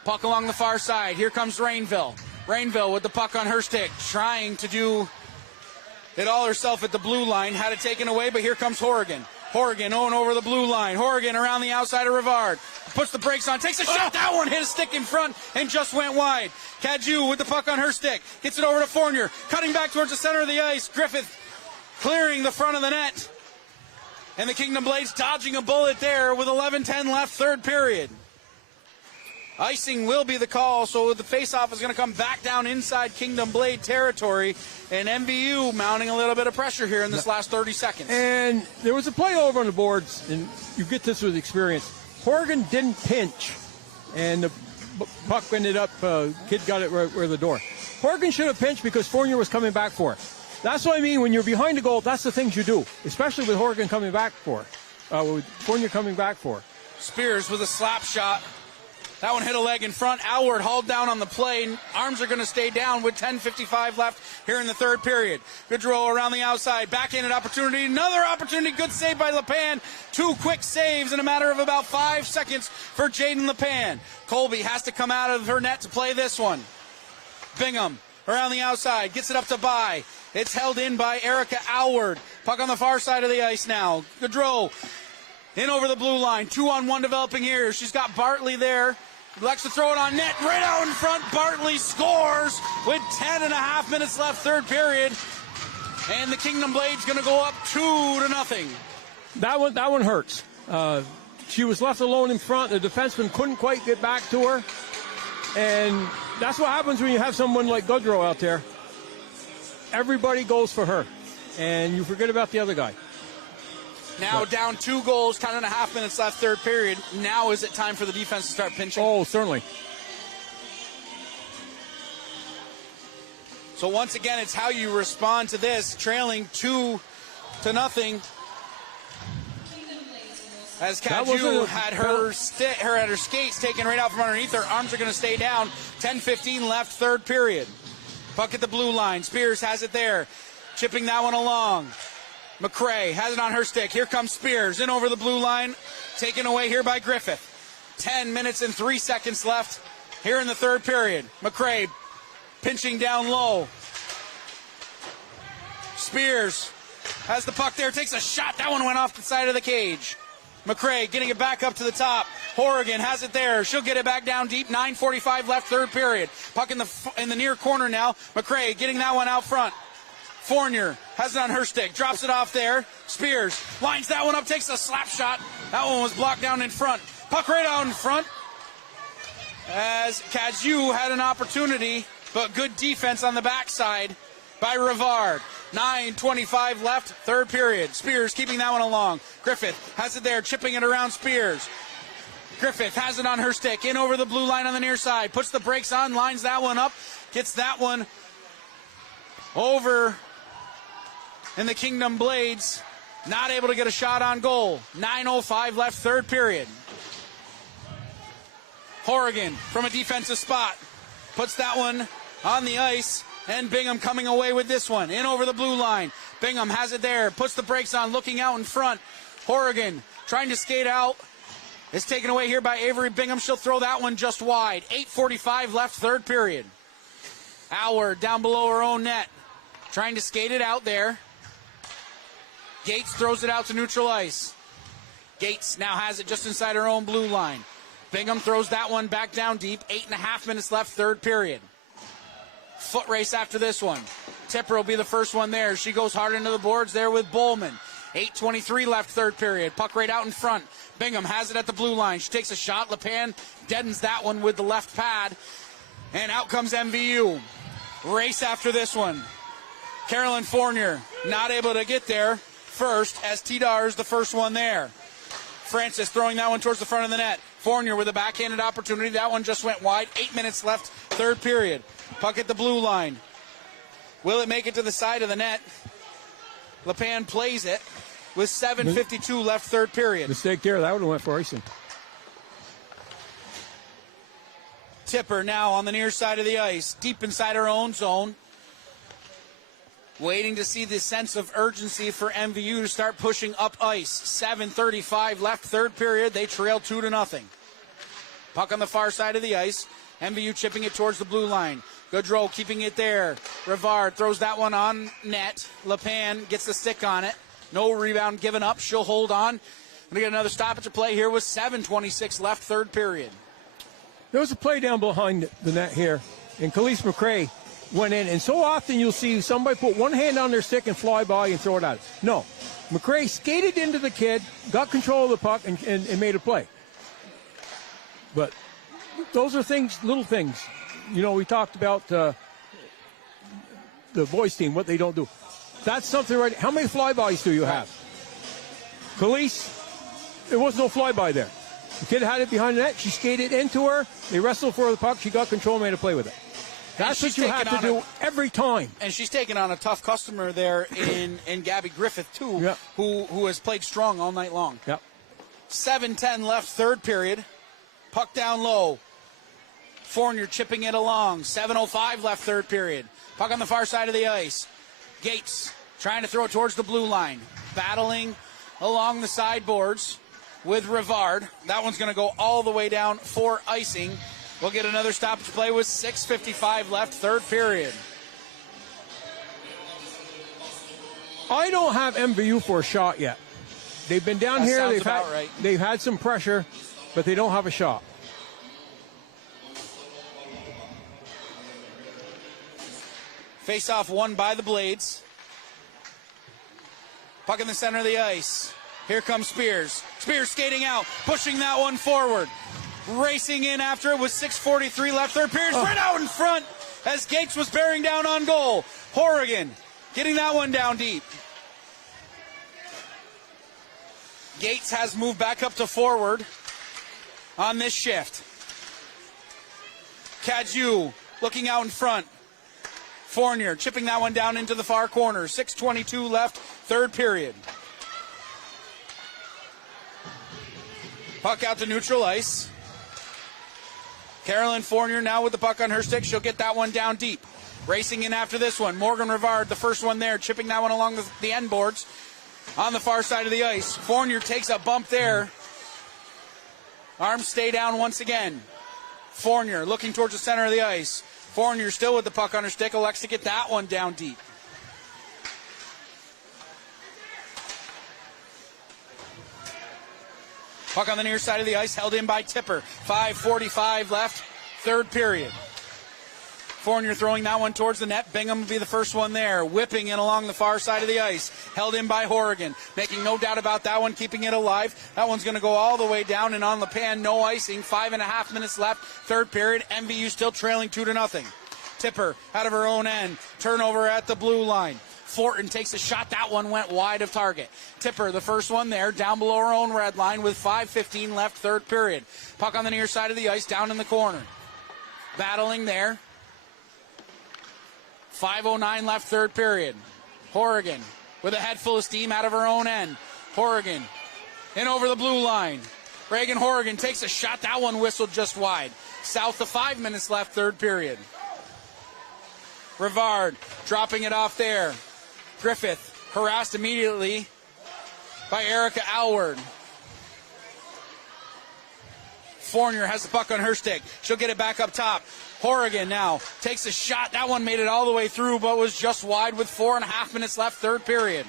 Puck along the far side. Here comes Rainville. Rainville with the puck on her stick, trying to do it all herself at the blue line. Had it taken away, but here comes Horrigan. Horrigan going over the blue line. Horrigan around the outside of Rivard. Puts the brakes on, takes a shot. That one hit a stick in front and just went wide. Cadieux with the puck on her stick. Gets it over to Fournier. Cutting back towards the center of the ice. Griffith clearing the front of the net. And the Kingdom Blades dodging a bullet there with 11:10 left third period. Icing will be the call, so the faceoff is going to come back down inside Kingdom Blade territory, and MVU mounting a little bit of pressure here in this last 30 seconds. And there was a play over on the boards, and you get this with experience. Horgan didn't pinch, and the puck ended up, kid got it right where the door. Horgan should have pinched because Fournier was coming back for it. That's what I mean, when you're behind the goal, that's the things you do, especially with Horgan coming back for it, with Fournier coming back for it. Spears with a slap shot. That one hit a leg in front. Alward hauled down on the play. Arms are going to stay down with 10:55 left here in the third period. Gaudreau around the outside. Backhanded opportunity. Another opportunity. Good save by LePan. 2 quick saves in a matter of about 5 seconds for Jaden LePan. Colby has to come out of her net to play this one. Bingham around the outside. Gets it up to Bai. It's held in by Erica Alward. Puck on the far side of the ice now. Gaudreau in over the blue line. 2-on-1 developing here. She's got Bartley there. Likes to throw it on net, right out in front. Bartley scores with 10.5 minutes left, third period. And the Kingdom Blade's going to go up 2-0. That one hurts. She was left alone in front. The defenseman couldn't quite get back to her. And that's what happens when you have someone like Gaudreau out there. Everybody goes for her. And you forget about the other guy. Now down 2 goals, 10.5 minutes left, third period. Now is it time for the defense to start pinching? Oh, certainly. So once again, it's how you respond to this, trailing 2-0. As Cadieux had her skates taken right out from underneath her. Arms are going to stay down. 10:15 left, third period. Puck at the blue line. Spears has it there. Chipping that one along. McCrae has it on her stick. Here comes Spears in over the blue line. Taken away here by Griffith. 10 minutes and 3 seconds left here in the third period. McCrae pinching down low. Spears has the puck there. Takes a shot. That one went off the side of the cage. McCrae getting it back up to the top. Horrigan has it there. She'll get it back down deep. 9:45 left, third period. Puck in the near corner now. McCrae getting that one out front. Fournier has it on her stick, drops it off there. Spears lines that one up, takes a slap shot. That one was blocked down in front. Puck right out in front as Cadieux had an opportunity, but good defense on the backside by Rivard. 9:25 left, third period. Spears keeping that one along. Griffith has it there, chipping it around Spears. Griffith has it on her stick, in over the blue line on the near side. Puts the brakes on, lines that one up, gets that one over. And the Kingdom Blades not able to get a shot on goal. 9:05 left, third period. Horrigan from a defensive spot puts that one on the ice, and Bingham coming away with this one. In over the blue line. Bingham has it there, puts the brakes on, looking out in front. Horrigan trying to skate out. It's taken away here by Avery Bingham. She'll throw that one just wide. 8:45 left, third period. Auer down below her own net. Trying to skate it out there. Gates throws it out to neutral ice. Gates now has it just inside her own blue line. Bingham throws that one back down deep. 8.5 minutes left, third period. Foot race after this one. Tipper will be the first one there. She goes hard into the boards there with Bowman. 8:23 left, third period. Puck right out in front. Bingham has it at the blue line. She takes a shot. LePan deadens that one with the left pad. And out comes MVU. Race after this one. Carolyn Fournier not able to get there first as Tidar is the first one there. Francis throwing that one towards the front of the net. Fournier with a backhanded opportunity. That one just went wide. 8 minutes left, third period. Puck at the blue line. Will it make it to the side of the net? LePan plays it with 7:52 left, third period. Mistake there. That would have went for icing. Tipper now on the near side of the ice, deep inside her own zone. Waiting to see the sense of urgency for MVU to start pushing up ice. 7:35 left, third period. They trail 2-0. Puck on the far side of the ice. MVU chipping it towards the blue line. Gaudreau keeping it there. Rivard throws that one on net. LePan gets the stick on it. No rebound given up. She'll hold on. Going to get another stoppage of play here with 7:26 left, third period. There was a play down behind the net here, and Khalees McRae went in, and so often you'll see somebody put one hand on their stick and fly by and throw it out. No, McRae skated into the kid, got control of the puck, and made a play. But those are things, little things. You know, we talked about the boys team, what they don't do. That's something right. How many flybys do you have? Khalees, there was no flyby there. The kid had it behind the net. She skated into her. They wrestled for the puck. She got control and made a play with it. That's what you have to do every time. And she's taken on a tough customer there in Gabby Griffith, too, yep. who has played strong all night long. Yep. 7:10 left, third period. Puck down low. Fournier chipping it along. 7:05 left, third period. Puck on the far side of the ice. Gates trying to throw it towards the blue line. Battling along the sideboards with Rivard. That one's going to go all the way down for icing. We'll get another stoppage play with 6:55 left, third period. I don't have MVU for a shot yet. They've been down here. They've had some pressure, but they don't have a shot. Face-off won by the Blades. Puck in the center of the ice. Here comes Spears. Spears skating out, pushing that one forward. Racing in after it with 6:43 left, third period. Right out in front as Gates was bearing down on goal. Horrigan getting that one down deep. Gates has moved back up to forward on this shift. Cadieux looking out in front. Fournier chipping that one down into the far corner. 6:22 left, third period. Puck out to neutral ice. Carolyn Fournier now with the puck on her stick. She'll get that one down deep. Racing in after this one. Morgan Rivard, the first one there, chipping that one along the end boards on the far side of the ice. Fournier takes a bump there. Arms stay down once again. Fournier looking towards the center of the ice. Fournier still with the puck on her stick. Elects to get that one down deep. Puck on the near side of the ice, held in by Tipper. 5:45 left, third period. Fournier throwing that one towards the net. Bingham will be the first one there. Whipping in along the far side of the ice. Held in by Horrigan. Making no doubt about that one, keeping it alive. That one's going to go all the way down and on LePan. No icing. 5.5 minutes left, third period. MVU still trailing 2-0. Tipper out of her own end. Turnover at the blue line. Fortin takes a shot. That one went wide of target. Tipper, the first one there, down below her own red line with 5:15 left, third period. Puck on the near side of the ice, down in the corner. Battling there. 5:09 left, third period. Horrigan with a head full of steam out of her own end. Horrigan in over the blue line. Reagan Horrigan takes a shot. That one whistled just wide. South of 5 minutes left, third period. Rivard dropping it off there. Griffith harassed immediately by Erica Alward. Fournier has the puck on her stick. She'll get it back up top. Horrigan now takes a shot. That one made it all the way through, but was just wide with 4.5 minutes left, third period.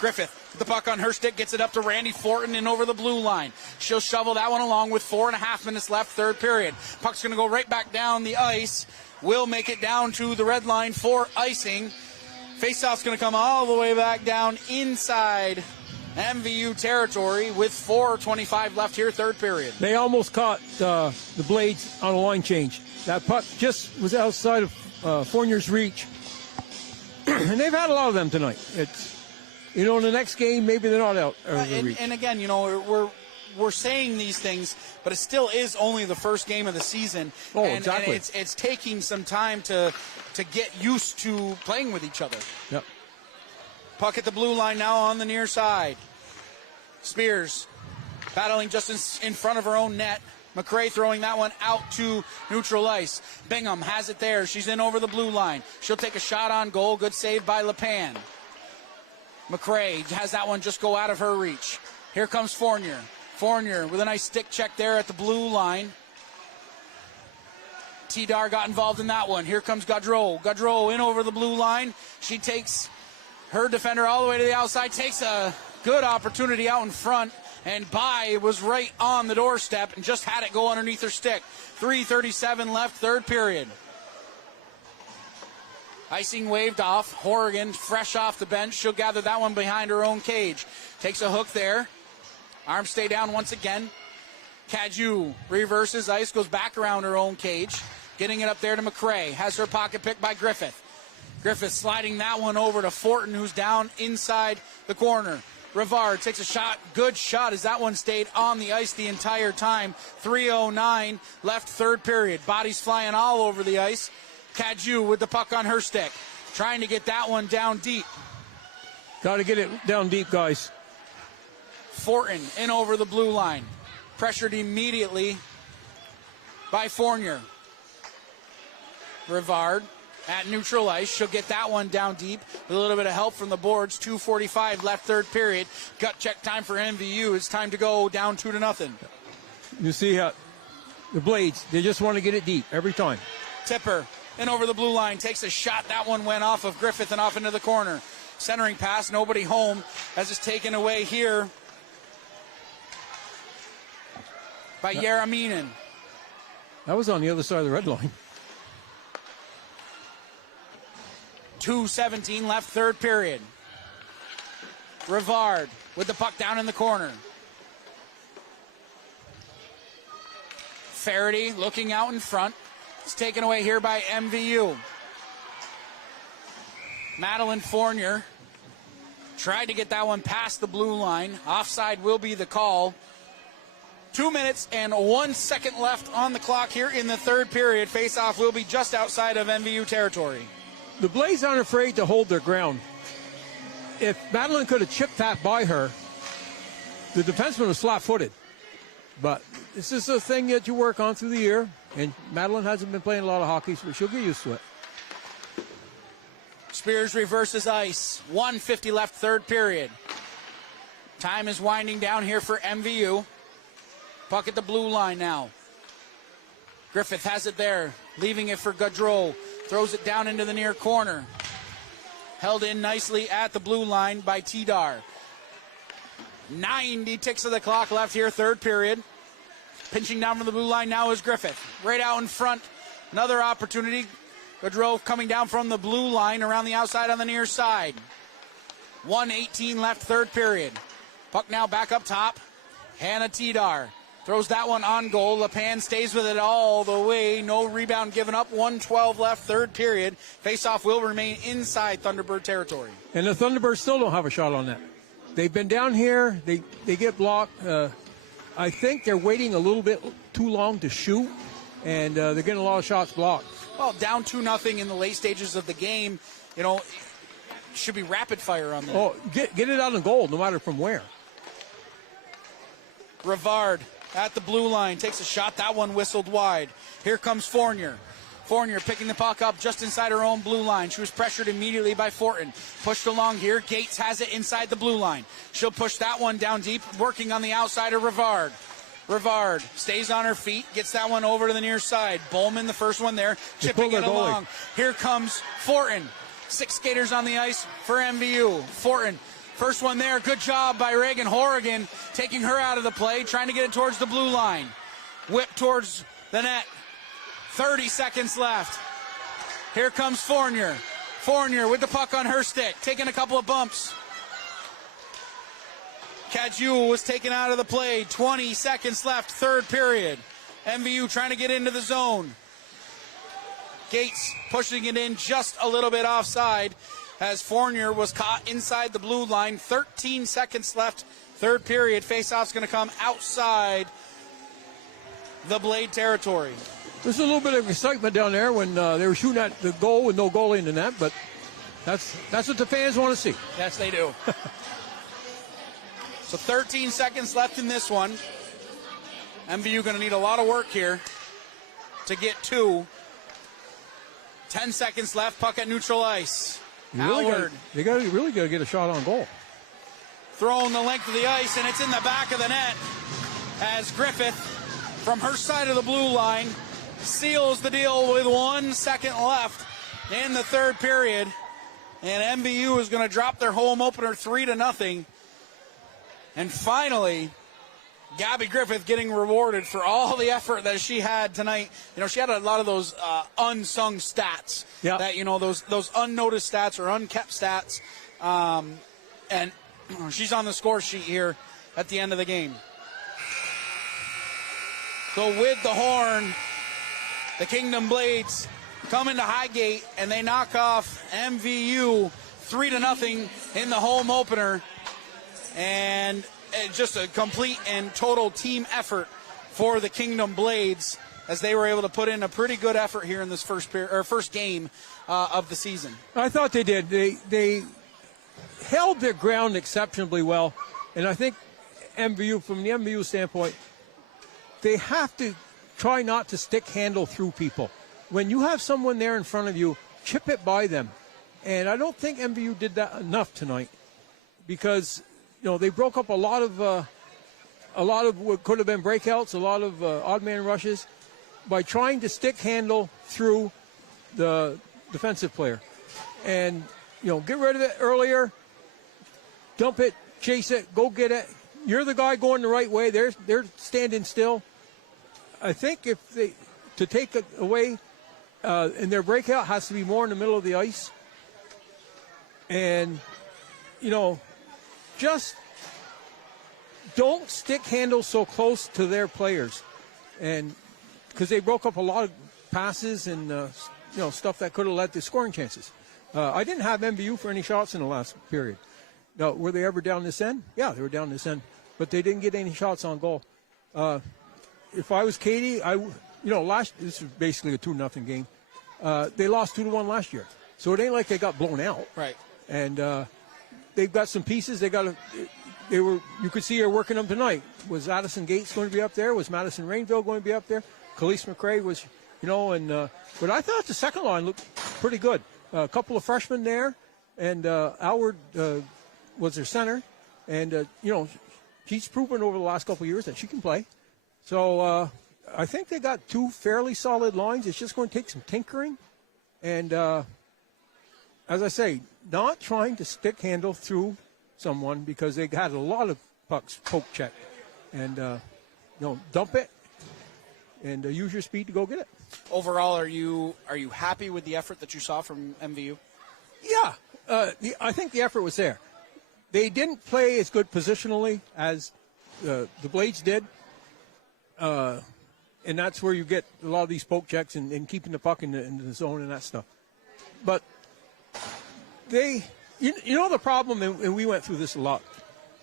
Griffith, with the puck on her stick, gets it up to Randy Fortin and over the blue line. She'll shovel that one along with 4.5 minutes left, third period. Puck's going to go right back down the ice. Will make it down to the red line for icing. Faceoff's going to come all the way back down inside MVU territory with 4:25 left here, third period. They almost caught the Blades on a line change. That puck just was outside of Fournier's reach. And they've had a lot of them tonight. It's, in the next game, maybe they're not out of the reach. And again, we're saying these things, but it still is only the first game of the season. Oh, and, exactly. And it's taking some time to get used to playing with each other. Yep. Puck at the blue line now on the near side. Spears battling just in front of her own net. McRae throwing that one out to neutral ice. Bingham has it there. She's in over the blue line. She'll take a shot on goal. Good save by LePan. McRae has that one just go out of her reach. Here comes Fournier. Fournier with a nice stick check there at the blue line. T-Dar got involved in that one. Here comes Gaudreau. Gaudreau in over the blue line. She takes her defender all the way to the outside, takes a good opportunity out in front, and Bai was right on the doorstep and just had it go underneath her stick. 3:37 left, third period. Icing waved off. Horrigan, fresh off the bench. She'll gather that one behind her own cage. Takes a hook there. Arms stay down once again. Cadieux reverses ice, goes back around her own cage. Getting it up there to McRae. Has her pocket picked by Griffith. Griffith sliding that one over to Fortin, who's down inside the corner. Rivard takes a shot. Good shot as that one stayed on the ice the entire time. 3:09 left, third period. Bodies flying all over the ice. Cadieux with the puck on her stick. Trying to get that one down deep. Got to get it down deep, guys. Fortin in over the blue line. Pressured immediately by Fournier. Rivard at neutral ice. She'll get that one down deep with a little bit of help from the boards. 2:45 left, third period. Gut check time for MVU. It's time to go down 2-0. You see how the Blades, they just want to get it deep every time. Tipper in over the blue line. Takes a shot. That one went off of Griffith and off into the corner. Centering pass. Nobody home as it's taken away here by Yaraminen. That was on the other side of the red line. 2:17 left, third period. Rivard with the puck down in the corner. Faraday looking out in front. It's taken away here by MVU. Madeline Fournier tried to get that one past the blue line. Offside will be the call. 2 minutes and 1 second left on the clock here in the third period. Face-off will be just outside of MVU territory. The Blades aren't afraid to hold their ground. If Madeline could have chipped that by her, the defenseman was flat-footed. But this is a thing that you work on through the year, and Madeline hasn't been playing a lot of hockey, so she'll get used to it. Spears reverses ice. 1:50 left, third period. Time is winding down here for MVU. Puck at the blue line now. Griffith has it there, leaving it for Gaudreau. Throws it down into the near corner. Held in nicely at the blue line by T-Dar. 90 ticks of the clock left here, third period. Pinching down from the blue line now is Griffith. Right out in front. Another opportunity. Gaudreau coming down from the blue line around the outside on the near side. 1:18 left, third period. Puck now back up top. Hannah T-Dar throws that one on goal. LePan stays with it all the way. No rebound given up. 1:12 left, third period. Faceoff will remain inside Thunderbird territory. And the Thunderbirds still don't have a shot on that. They've been down here. They get blocked. I think they're waiting a little bit too long to shoot, and they're getting a lot of shots blocked. Well, down 2-0 in the late stages of the game. Should be rapid fire on that. Oh, get it out of goal, no matter from where. Rivard at the blue line takes a shot. That one whistled wide. Here comes Fournier. Fournier picking the puck up just inside her own blue line. She was pressured immediately by Fortin. Pushed along here. Gates has it inside the blue line. She'll push that one down deep, working on the outside of Rivard. Rivard stays on her feet, gets that one over to the near side. Bowman, the first one there, chipping it along. Here comes Fortin. 6 skaters on the ice for MVU. Fortin, first one there. Good job by Reagan Horrigan, taking her out of the play, trying to get it towards the blue line. Whip towards the net. 30 seconds left. Here comes Fournier. Fournier with the puck on her stick, taking a couple of bumps. Cadieux was taken out of the play. 20 seconds left, third period. MVU trying to get into the zone. Gates pushing it in just a little bit offside as Fournier was caught inside the blue line. 13 seconds left, third period. Faceoff's going to come outside the Blade territory. There's a little bit of excitement down there when they were shooting at the goal with no goalie in the net, but that's what the fans want to see. Yes, they do. So 13 seconds left in this one. MVU going to need a lot of work here to get 2. 10 seconds left, puck at neutral ice. They really got to get a shot on goal. Throwing the length of the ice, and it's in the back of the net as Griffith, from her side of the blue line, seals the deal with 1 second left in the third period. And MVU is going to drop their home opener 3-0. And finally, Gabby Griffith getting rewarded for all the effort that she had tonight. You know, she had a lot of those unsung stats. Yeah. That, you know, those unnoticed stats or unkept stats. And she's on the score sheet here at the end of the game. So with the horn, the Kingdom Blades come into Highgate and they knock off MVU 3-0 in the home opener. And just a complete and total team effort for the Kingdom Blades as they were able to put in a pretty good effort here in this first game of the season. I thought they did. They held their ground exceptionally well, and I think MVU, from the MVU standpoint, they have to try not to stick handle through people. When you have someone there in front of you, chip it by them. And I don't think MVU did that enough tonight because, you know, they broke up a lot of what could have been breakouts, a lot of odd man rushes by trying to stick handle through the defensive player. And, you know, get rid of it earlier, dump it, chase it, go get it. You're the guy going the right way. They're standing still. I think to take it away in their breakout has to be more in the middle of the ice. And, you know, just don't stick handle so close to their players. And because they broke up a lot of passes and, you know, stuff that could have led to scoring chances. I didn't have MVU for any shots in the last period. Now, were they ever down this end? Yeah, they were down this end. But they didn't get any shots on goal. If I was Katie, this was basically a 2-0 game. They lost 2-1 last year. So it ain't like they got blown out. Right. And they've got some pieces. You could see her working them tonight. Was Addison Gates going to be up there? Was Madison Rainville going to be up there? Khalees McRae was, you know, and but I thought the second line looked pretty good. A couple of freshmen there, and Alward was their center. And, you know, she's proven over the last couple of years that she can play. So I think they got 2 fairly solid lines. It's just going to take some tinkering. And as I say, not trying to stick handle through someone because they had a lot of pucks poke check. And, you know, dump it and use your speed to go get it. Overall, are you happy with the effort that you saw from MVU? Yeah. I think the effort was there. They didn't play as good positionally as the Blades did. And that's where you get a lot of these poke checks and keeping the puck in the zone and that stuff. But you know the problem, and we went through this a lot.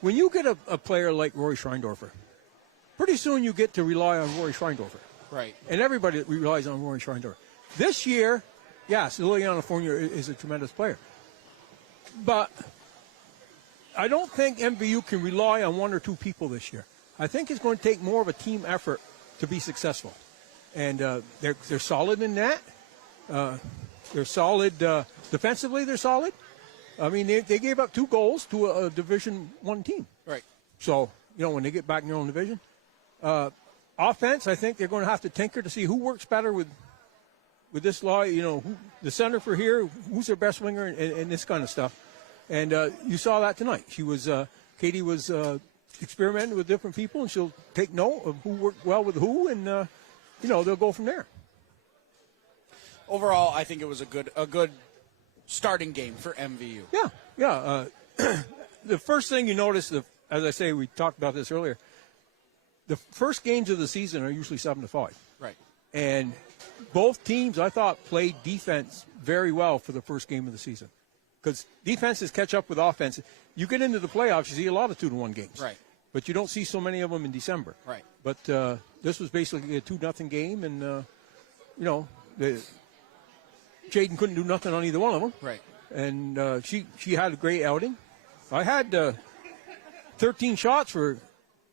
When you get a player like Rory Schreindorfer, pretty soon you get to rely on Rory Schreindorfer. Right. And everybody relies on Rory Schreindorfer. This year, yes, Liliana Fournier is a tremendous player. But I don't think MVU can rely on 1 or 2 people this year. I think it's going to take more of a team effort to be successful. And they're solid in that. They're solid. Defensively, they're solid. I mean, they gave up 2 goals to a Division I team. Right. So, when they get back in their own division. Offense, I think they're going to have to tinker to see who works better with this law, who, the center for here, who's their best winger, and this kind of stuff. And you saw that tonight. Katie was experimenting with different people, and she'll take note of who worked well with who, and, they'll go from there. Overall, I think it was a good starting game for MVU. Yeah. The first thing you notice, as I say, we talked about this earlier, the first games of the season are usually 7-5. Right. And both teams, I thought, played defense very well for the first game of the season. Because defenses catch up with offense. You get into the playoffs, you see a lot of 2-1 games. Right. But you don't see so many of them in December. Right. But this was basically a 2-0 game, and, Jaden couldn't do nothing on either one of them. Right. And she had a great outing. I had 13 shots for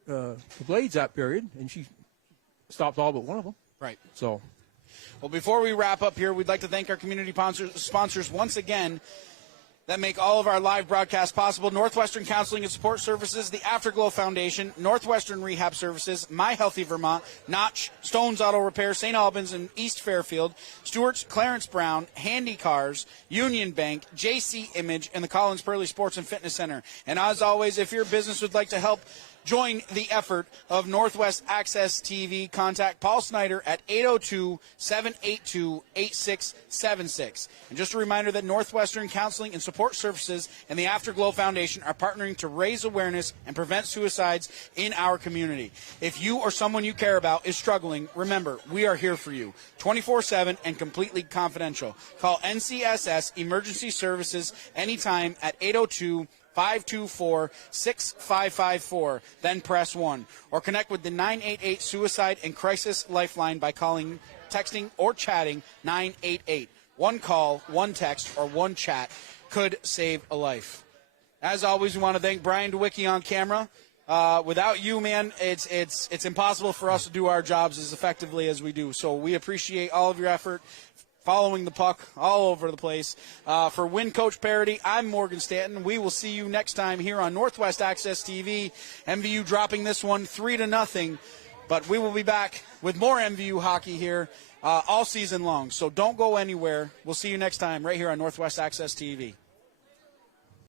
the Blades that period, and she stopped all but one of them. Right. So, well, before we wrap up here, we'd like to thank our community sponsors once again that make all of our live broadcasts possible. Northwestern Counseling and Support Services, the Afterglow Foundation, Northwestern Rehab Services, My Healthy Vermont, Notch, Stone's Auto Repair, St. Albans and East Fairfield, Stewart's Clarence Brown, Handy Cars, Union Bank, JC Image, and the Collins Pearly Sports and Fitness Center. And as always, if your business would like to help join the effort of Northwest Access TV, contact Paul Snyder at 802-782-8676. And just a reminder that Northwestern Counseling and Support Services and the Afterglow Foundation are partnering to raise awareness and prevent suicides in our community. If you or someone you care about is struggling, remember, we are here for you, 24/7 and completely confidential. Call NCSS Emergency Services anytime at 802-524-6554, then press 1. Or connect with the 988 Suicide and Crisis Lifeline by calling, texting, or chatting 988. One call, one text, or one chat could save a life. As always, we want to thank Brian DeWicki on camera. Without you, man, it's impossible for us to do our jobs as effectively as we do. So we appreciate all of your effort following the puck all over the place. For Win Coach Parody, I'm Morgan Stanton. We will see you next time here on Northwest Access TV. MVU dropping this one 3-0, but we will be back with more MVU hockey here all season long. So don't go anywhere. We'll see you next time right here on Northwest Access TV.